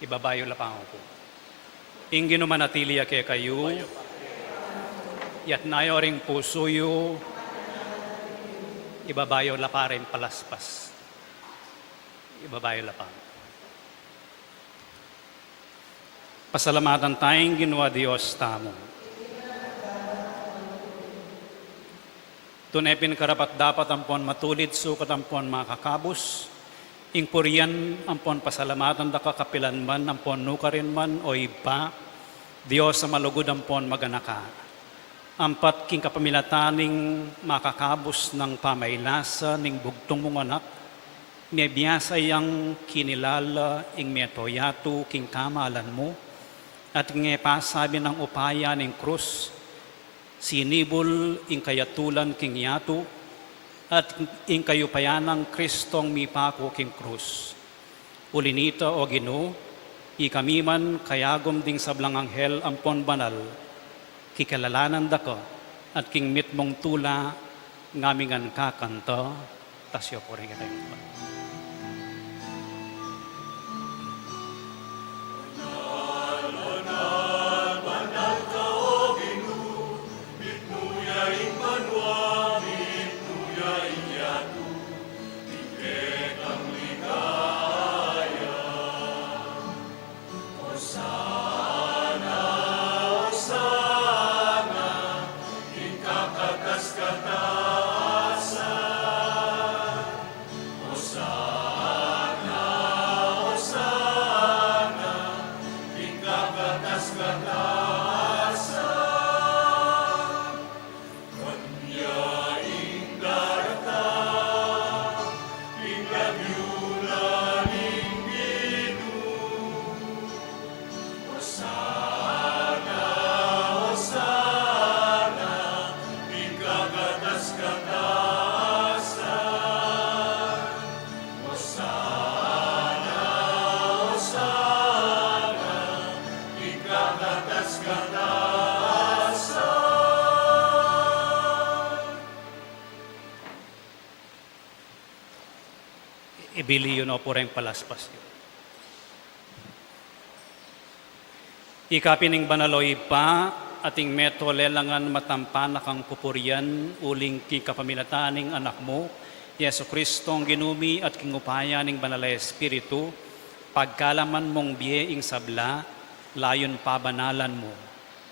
Ibabayo la pamo ko. Ingin manatili kay kayo, yat nayo ring pusuyo, ibabayo la pa rin palaspas. Ibabayo la pamo. Pasalamatan tayong ginawa Diyos tamo. Tunepin karapat dapat ampon matulid sukat ampon makakabos. Ing purian ampon pasalamatan da kakapilan man ampon nukarin man o iba. Diyos sa malugod ampon maganaka. Ampat king kapamilataning makakabos ng pamailasa ning bugtong mong anak. May biyasa yang kinilala ing metoyato king kamalan mo. At ng pasabi ng upaya ning krus. Sinibol ing kayatulan king yato at ing kayupayanang Kristong mipako king krus. Ulinita o Ginoo, ikamiman kayagom ding sablang anghel ampon banal, kikalalanan dako at king mitmong tula ngamingan kakanta, tasyo po rin kayo. Ibili yun o pureng palaspas yun. Ikapining banaloy pa, ating meto lelangan matampa kang pupurian, uling ki kapamilataning anak mo, Yesu Kristong ginumi at kingupaya ning banalay Espiritu, pagkalaman mong biyeing sabla, layon pabanalan mo,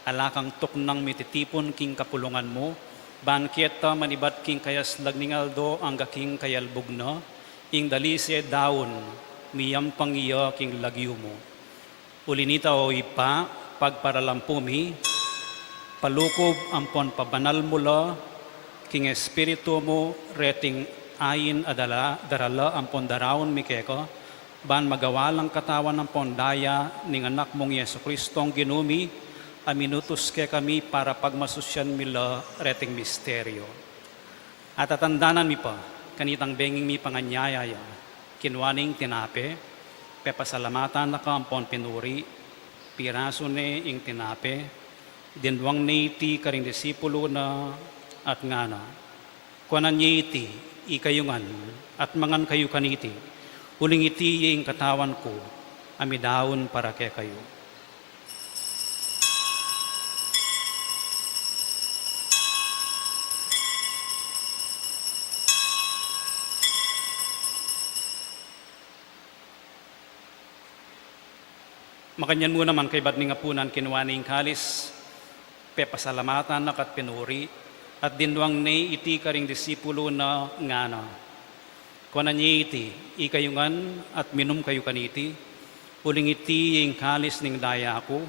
alakang tuknang mititipon king kapulungan mo, bankieta manibat king kayaslag ning aldo, ang gaking kayalbog na, ing dalise daon, miyam pangiya king lagyo mo. Ulinita o ipa, pagparalampumi, palukob ampon pabanal mula, king espiritu mo, reting ayin adala, darala ampon darawon mikeko, ban magawalang katawan ampon daya, ning anak mong Yesu Kristong ginumi, aminutos ke kami para pagmasusyan mila reting misteryo. At atandanan mi pa, kanitang benging mi panganyayaya, kinwaning tinape, pepasalamatan na kampon pinuri, piraso ne ing tinape, dinwang neiti karing disipulo na at ngana. Kuanan iti, ikayungan, at mangan kayo kaniti, uling iti ing katawan ko, amidawon para kay kayo. Makanyan mo naman kay Badning Apunan kinuwaning kalis, pepasalamatan na kat pinuri, at dinwang ne iti karing disipulo na ngana. Kuana niya iti, ikayungan at minum kayo kaniti, uling iti yung kalis ning daya ko,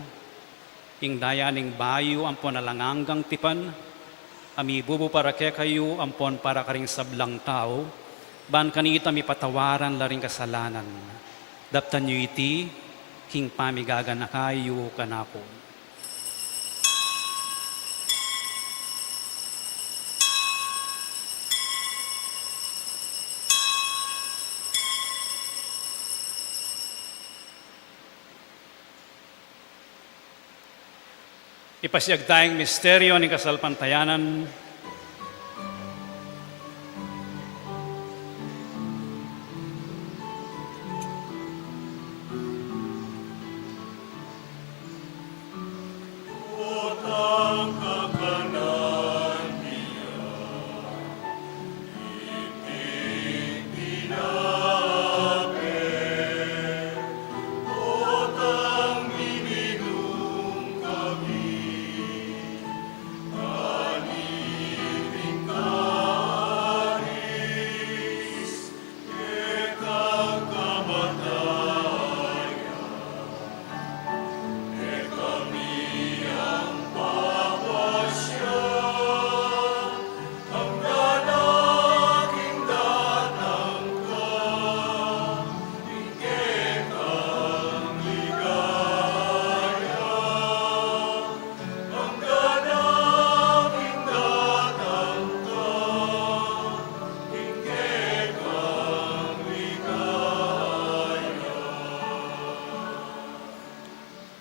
yung daya ning bayo ampon alanganggang tipan, ami bubo para kaya kayo ampon para karing sablang tao, ban kanita mi patawaran laring kasalanan. Daptan nyo iti, king pamigaga na kayo kanako. Ipasiyag tayong misteryo ni kasalpantayanan.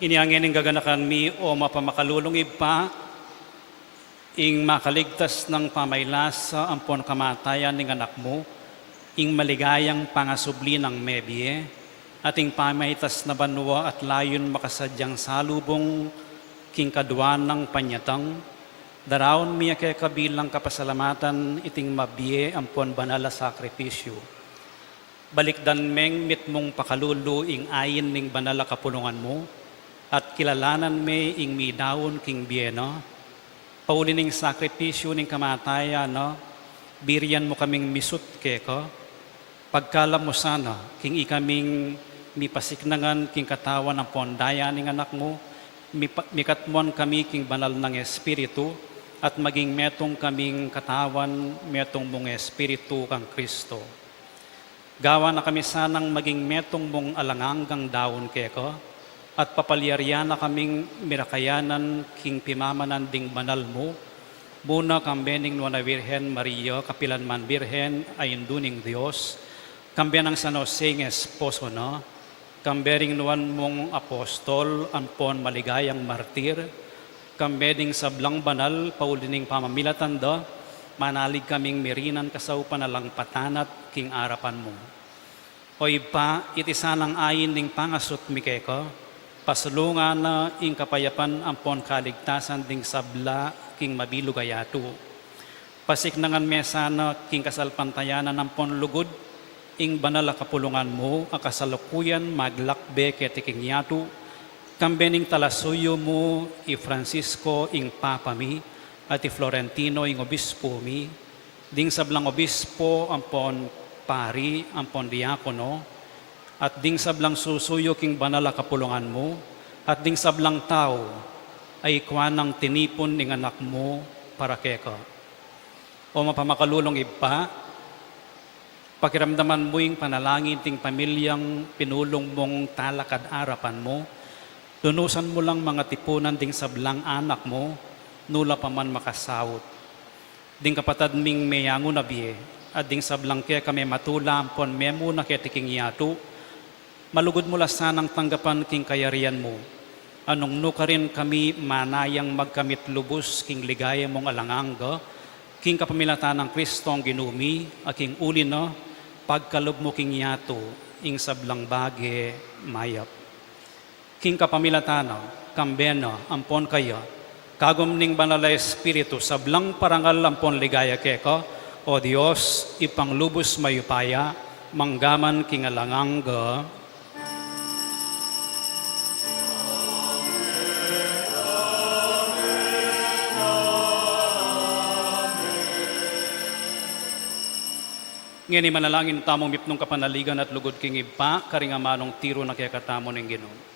Iniangin ng gaganakan mi o mapamakalulungib pa, ing makaligtas ng pamaylasa ampon kamatayan ng anak mo, ing maligayang pangasubli ng mebye, ating pamaitas na banwa at layon makasadyang salubong king kaduan ng panyatang, daraon miya kay kabilang kapasalamatan iting mabye ampon banala sakripisyo. Balikdan meng mitmong pakalulu ing ayin ning banala kapulungan mo, at kilalanan me ing midawon king bieno, paulining sakripisyo ning kamatayan, no? Biriyan mo kaming misut keko, pagkalam mo sana, king ikaming mipasiknangan king katawan ng pondaya ning anak mo, mikatmon kami king banal ng Espiritu, at maging metong kaming katawan, metong mong Espiritu kang Kristo. Gawa na kami sanang maging metong mong alanganggang daon keko, at papalyarya na kaming mirakayanan king pimamanan ding banal mo, muna kambening nuana Virhen Maria, kapilan man Virhen ayon duning Diyos, kambian ng San Jose ng esposo na, kambering nuan mong apostol, ampon maligayang martir, kambeding sablang banal, paulining pamamilatanda, manalig kaming mirinan kasaw panalang patanat king arapan mo. Oy pa, iti sanang ayin ning pangasot mikeko, pasulungan na ing kapayapan ampon kaligtasan ding sabla king mabilugayato. Pasiknangan mesana king kasalpantayanan ampon lugod, ing banal kapulungan mo, akasalukuyan maglakbe ketiking yato, kambening talasuyo mo, i Francisco ing Papa mi, at i Florentino ing obispo mi, ding sablang obispo ampon pari, ampon diakono, at ding sablang susuyo king banal kapulungan mo, at ding sablang tao, ay kwanang tinipon ning anak mo para keka. O mapamakalulong ipa, pakiramdaman mo yung panalangin ting pamilyang pinulong mong talakad arapan mo, dunusan mo lang mga tipunan ding sablang anak mo, nula pa man makasawot. Ding kapatad ming mayango na biye, at ding sablang kaya kami matula ampon memo na ketiking yato, malugod mo sanang tanggapan king kayarian mo. Anong no ka rin kami manayang magkamit lubos king ligaya mong alanganga, king kapamilatan ng Kristo ang ginumi, aking uli na, pagkalob mo king yato, ing sablang bage mayap. King kapamilatan, kambena, ampon kaya, kagom ning banal Espiritu, sablang parangal ampon ligaya keka, o Diyos, ipanglubos mayupaya, manggaman king alanganga, Ngayon manalangin tamong mipnong kapanaligan at lugod king ipa, karing amanong tiro na kaya katamo ng Ginoo.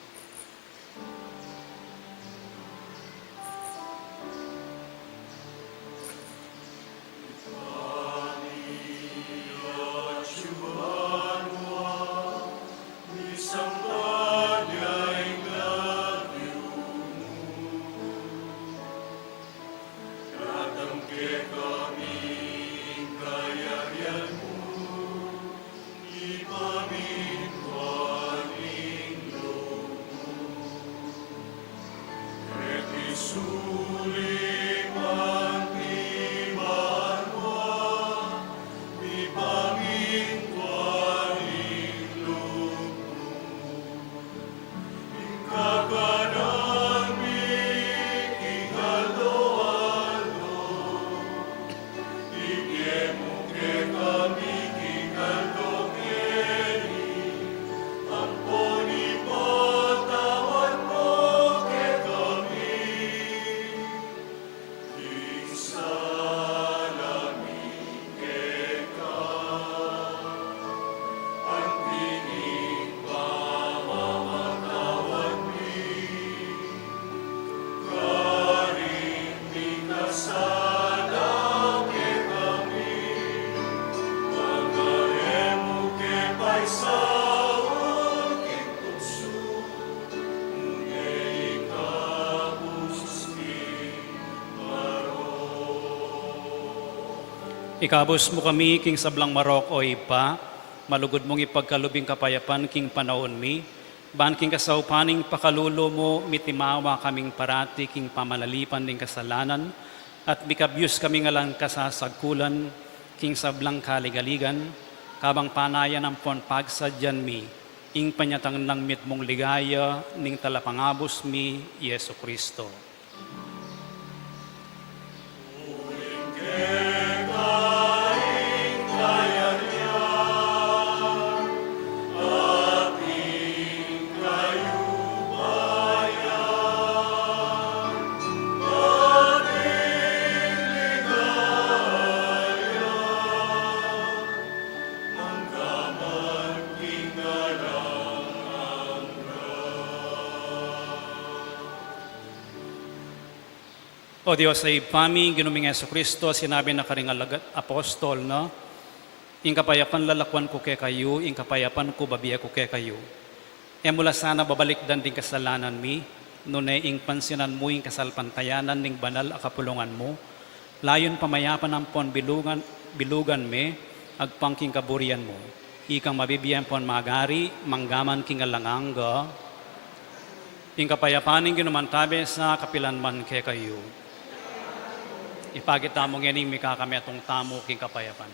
Ikabos mo kami, king sablang marok o ipa, malugod mong ipagkalubing kapayapan, king panahon mi, ban king kasaupaning pakalulo mo, mitimawa kaming parati, king pamalalipan ng kasalanan, at bikabyus kami ngalang kasasagkulan, king sablang kaligaligan, kabang panayan ang pon pagsadyan mi, ing panyatang ng mitmong ligaya, ning talapangabos mi, Yesu Kristo. O Diyos ay pami, ginuming Yesu Kristo, sinabi na karing apostol, no? Ing kapayapan lalakwan ko kay kayo, ing kapayapan ko babiya ko kay kayo. E mula sana babalik dan din kasalanan mi, nunay ing pansinan mo ing kasalpantayanan ning banal a kapulungan mo, layon pamayapan ang pon bilugan me, agpangking kaburian mo. Ikang mabibiyan pon magari, manggaman king alanganga, ing kapayapaning ginumantabe sa kapilanman kay kayo. Ipagit tamo ngayon may kakami atong tamo king kapayapan.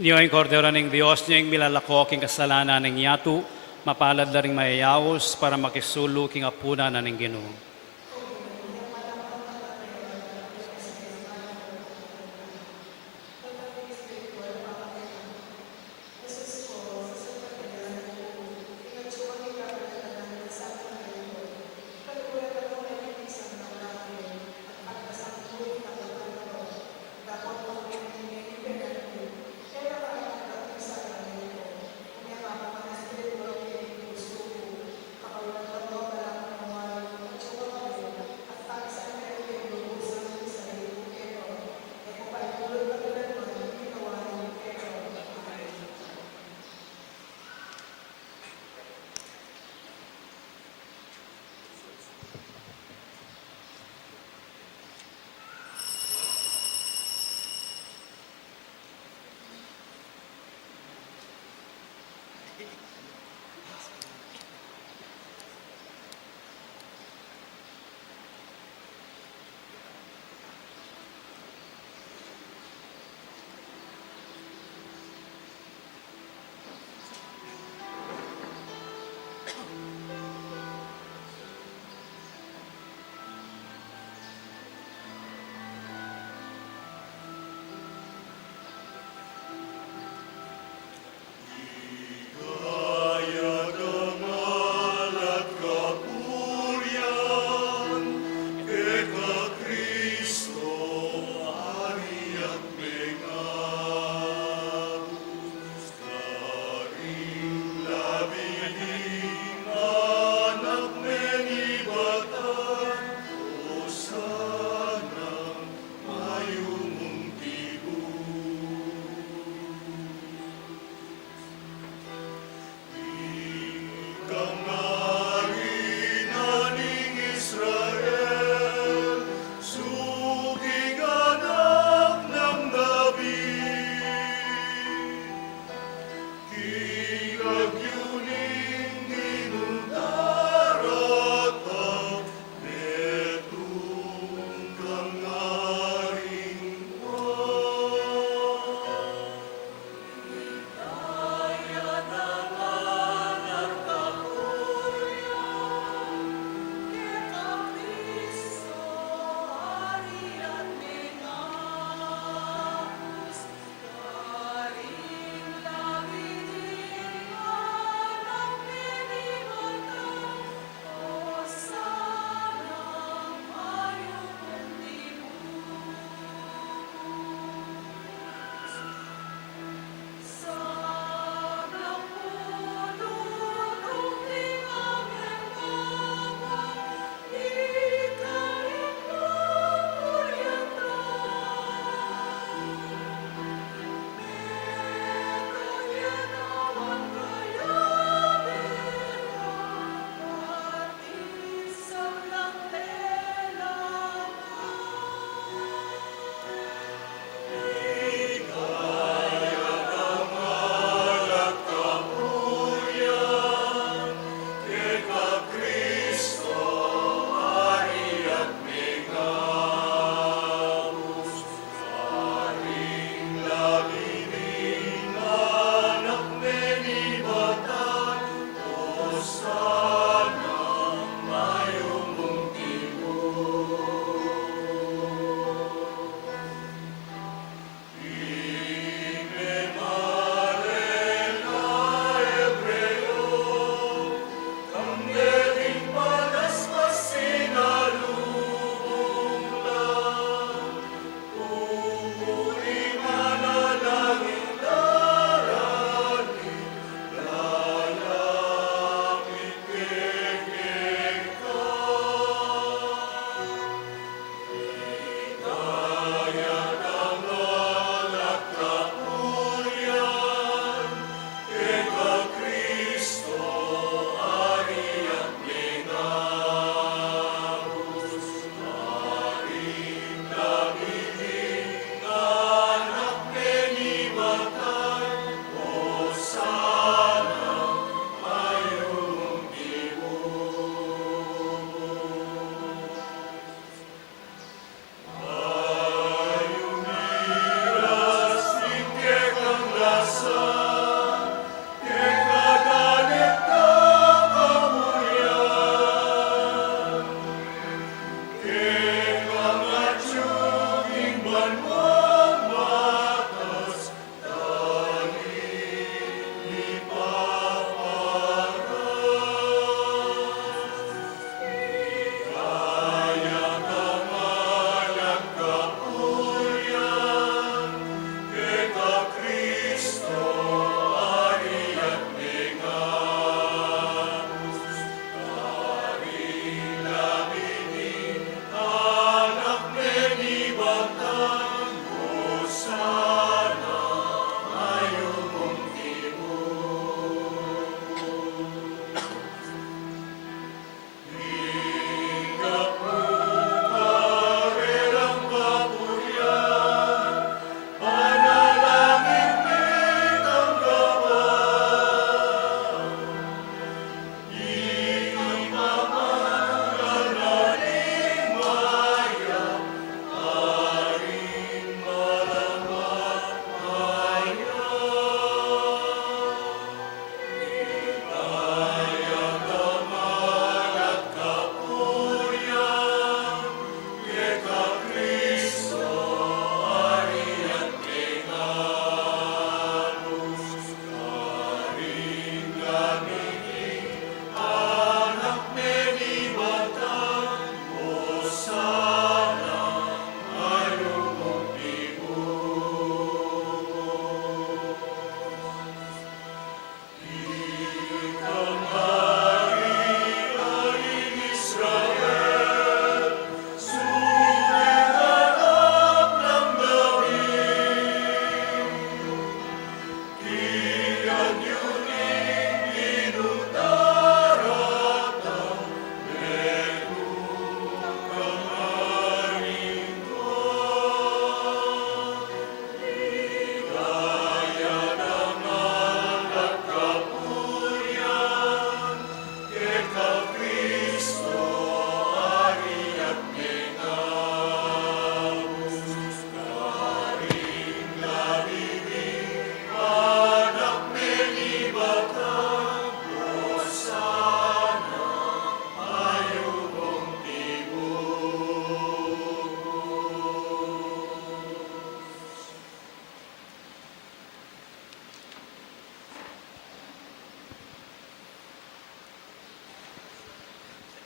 Niyo ang kordero ng Diyos niya ang milalako king kasalanan ng yatu, mapalad na rin mayayawos para makisulo king apuna na ng Ginoo.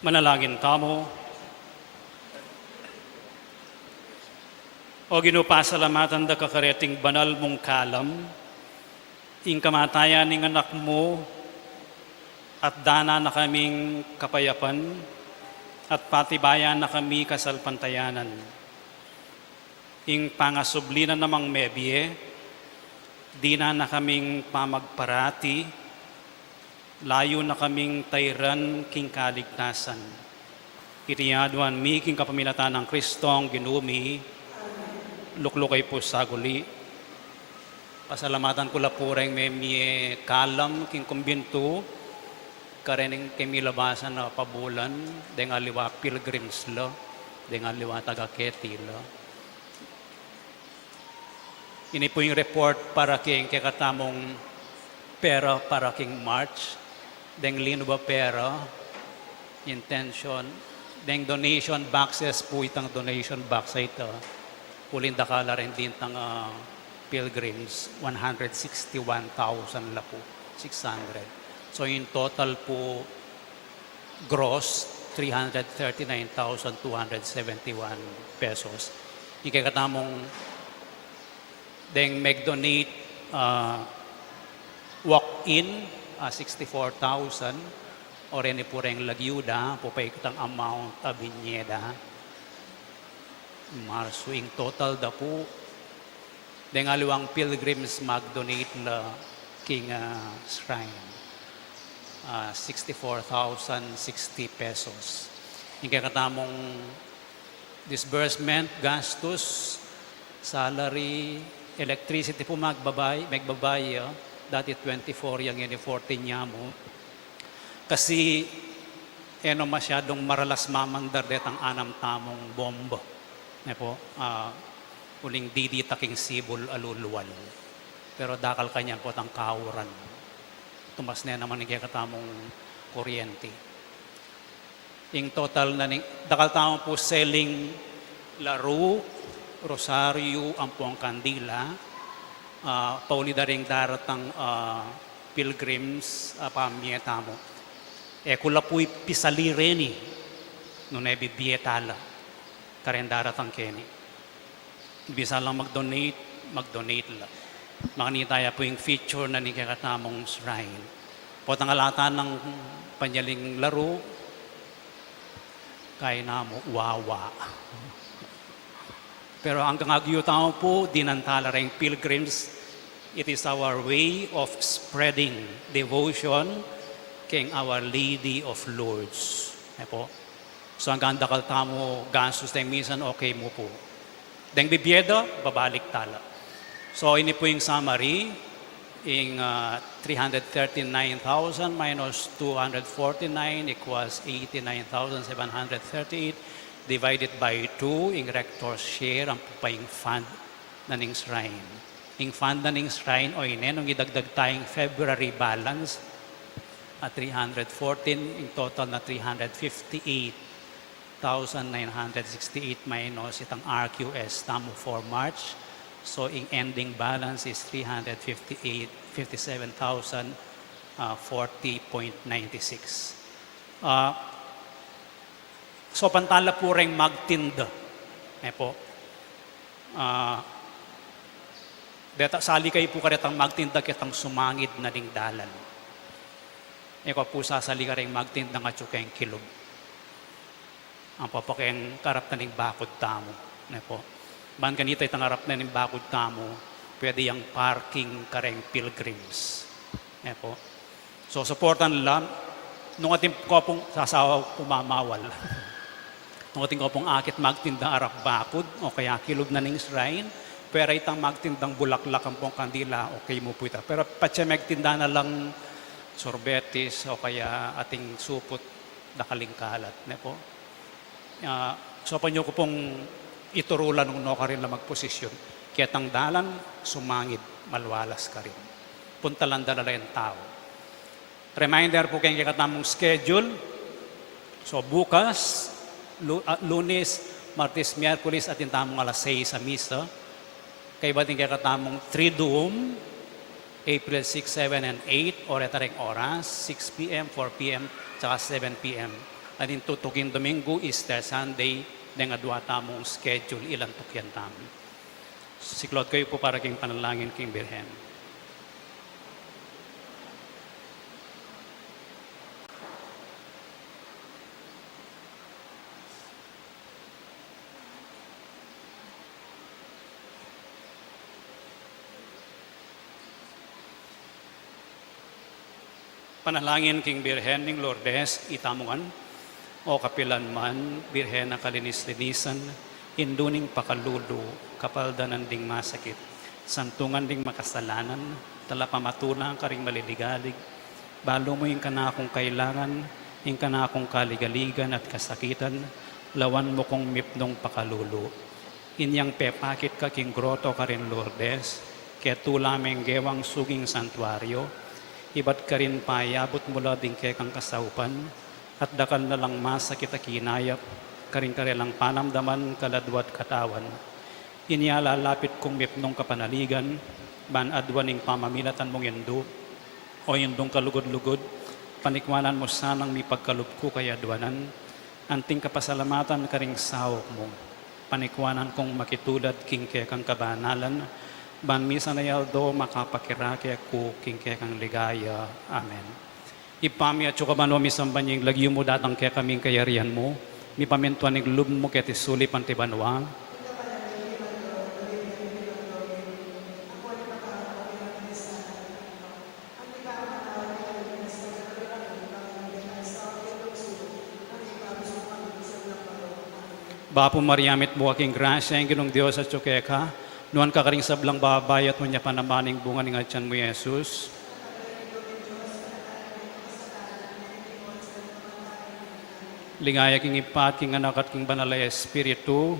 Manalangin tamo. O Ginoo, pasalamatan da kakareting banal mong kalam, ing kamatayan ng anak mo, at dana na kaming kapayapan, at patibayan na kami kasalpantayanan. Ing pangasublinan namang mebye, di na kaming pamagparati, layo na kaming tayran king kaligtasan. Itiyaduan mi king kapamilatan ng Kristong ginumi, luklukay po sa guli. Pasalamatan ko la po rin may kalam king kumbinto, karening kami labasan na pabulan, deng aliwa pilgrims lo, deng aliwa taga-keti lo. Ini po yung report para king kakatamong pera para king March, deng lino ba pera, intention, deng donation boxes po itang donation box ito. Pulin dakala rin din tang pilgrims, 161,000 la po, 600. So in total po, gross, 339,271 pesos. Ikakatamong deng mag-donate walk-in, 64,000, o rin po rin lagyuda, po pa ikatang amount abinyeda. Marso in total da po, deng aliwang pilgrims mag-donate la king shrine. 64,060 pesos. Yung kakatamong disbursement, gastos, salary, electricity po magbabay, dati 24 yung ini 14 niya mo. Kasi masyadong maralas mamandar ang anam tamong bomba. Po, uling diditaking sibol aluluwal. Pero dakal kanya po ang kauran. Tumas na naman yung katamong kuryente. Yung total na dakal tamo po selling laro, rosaryo, ampong kandila, paulida ring daratang pilgrims, pamiyeta mo. Kula po'y pisali rin nung nabibiyetala. Karendara tang keni. Bisa lang mag-donate lang. Makanitaya po yung feature na ni kakatamong shrine. Po tangalatan ng panyaling laro, kaya na mo, wawa. Pero ang kangagyutao po, dinantala rin pilgrims, it is our way of spreading devotion kay Our Lady of Lourdes. Po. So ang ganda kaltamo, gansos tayo minsan, okay mo po. Deng bibyedo, babalik tala. So ini po yung summary, yung 339,000 minus 249 equals 89,738 divided by 2, yung rector's share, ang po pa yung fund na ning shrine. Yung fund na ning shrine, o nung idagdag tayong February balance, 314, yung total na 358,968 minus itang RQS tamo for March. So, in ending balance is 357,040.96. So, pantala po rin magtinda. Po. Deta sali kayo po karetang magtinda kitang sumangid na ding dalan. Eko po sasali ka rin magtinda nga tsukeng kilog. Ang papakeng karap na ning bakod tamo. Po. Ban kanita itang harap na ning bakod tamo, pwede yung parking kareng pilgrims. Po. So, supportan lang. Nung ating ko pong sasawaw pumamawal. Nung ating ko pong akit magtindang arap bakod, o kaya kilog na ning shrine, pero itang magtindang bulaklak ang pong kandila, okay mo po ito. Pero patya magtinda na lang sorbetes, o kaya ating supot na kalingkalat. Po. So, panyo ko pong iturulan nung no ka rin lang magposisyon. Kaya tang dalan, sumangid, malwalas ka rin. Punta lang dalala yung tao. Reminder po kayong katamong schedule. So, bukas, Lunes, Martes, Miyerkules, at yung tamong alas 6 sa misa. Kaya ba din katamong Triduum, April 6, 7, and 8, oretaring oras, 6 p.m., 4 p.m., tsaka 7 p.m. Adin tutukin Domingo, Easter Sunday, dengan adwa tamong schedule ilan tukyan tam. Siklot kayo po para king panalangin king Birhen. Panalangin king Birhen ning Lourdes, itamungan, o kapilan man, Birhen na kalinis-linisan, induning pakalulu, kapaldanan ding masakit, santungan ding makasalanan, tala pamatuna ka ring maliligalig, balo mo yung kanakong kailangan, yung kanakong kaligaligan at kasakitan, lawan mo kong mipnong pakalulu. Inyang pepakit ka king groto ka rin Lourdes, kaya tulameng gewang suging santuario, iba't ka rin payabot mula din kay kang kasaupan, at dakal na lang masakit a kinayap, karing karelang panamdaman kaladwat katawan. Inialalapit kong mipnong kapanaligan, ban adwaning pamamilatan mong yendo, o yendong kalugod-lugod, panikwanan mo sanang mi pagkalubko kay adwanan, anting kapasalamatan karing sawok mo, panikwanan kong makitulad king kay kang kabanalan, ban misa na yaldo makapakirake ako king kaya kang ligaya. Amen. Ipami at tsukabano misamban yung lagyo mo datang kaya kaming kayarian mo, mi pamentuan ng lub mo kaya tisuli pantibanwa. Bapo Mariamit mo aking grasya, ang ginong Diyos at tsukeka, nuan ka karing sablang babayat mo niya panamaning bunga ng atyan mo, Jesus. Ligaya king ipat, king anak at king banalay Espiritu.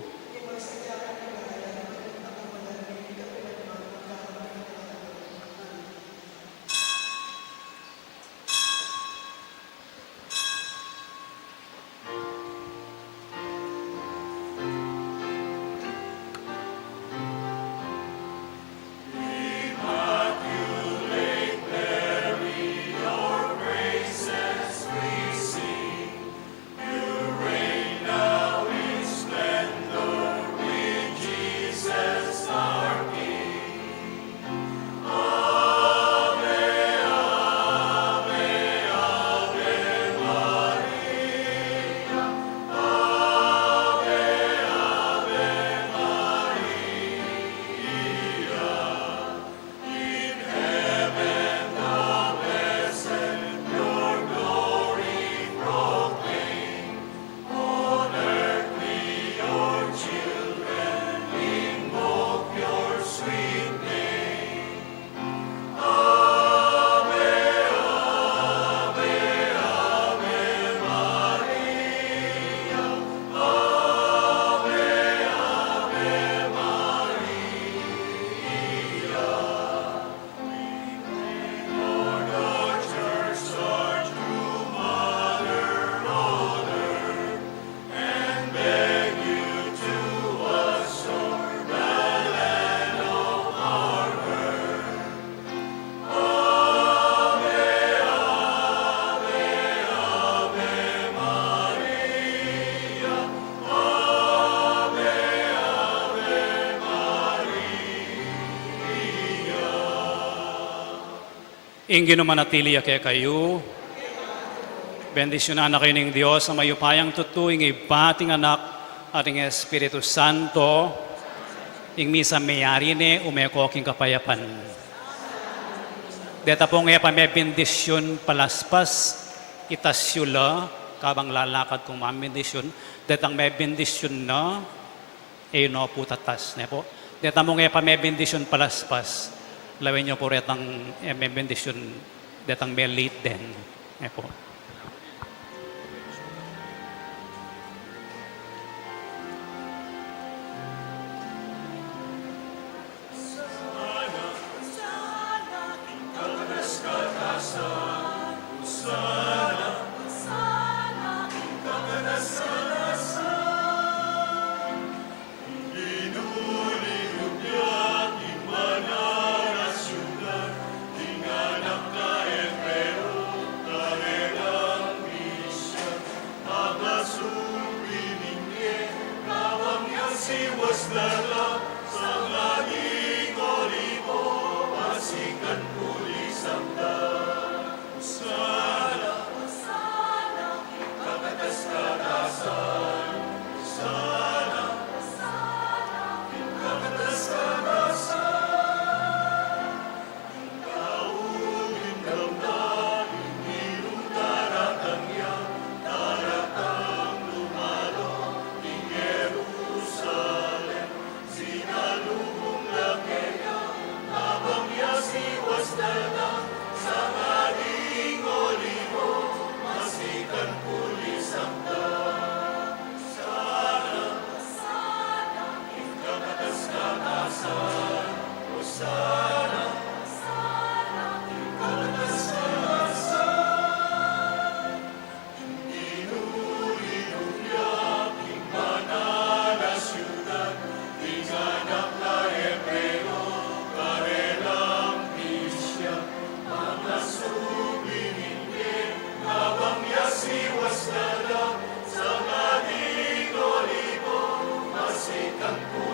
Ingin manatili kaya kayo. Bendisyonan na kayo ng Diyos sa mayupayang tutuing ibating anak ating Espiritu Santo. Ing misa mayari ni umekoking kapayapan. Deta po nga pa may bendisyon palaspas itasyula kabang lalakad kong mamendisyon. Detang may bendisyon na no po tatas. Ne po. Deta mo nga pa may bendisyon palaspas. Lawin niyo po retang may bendisyon detang may late din. Ne po. Tangko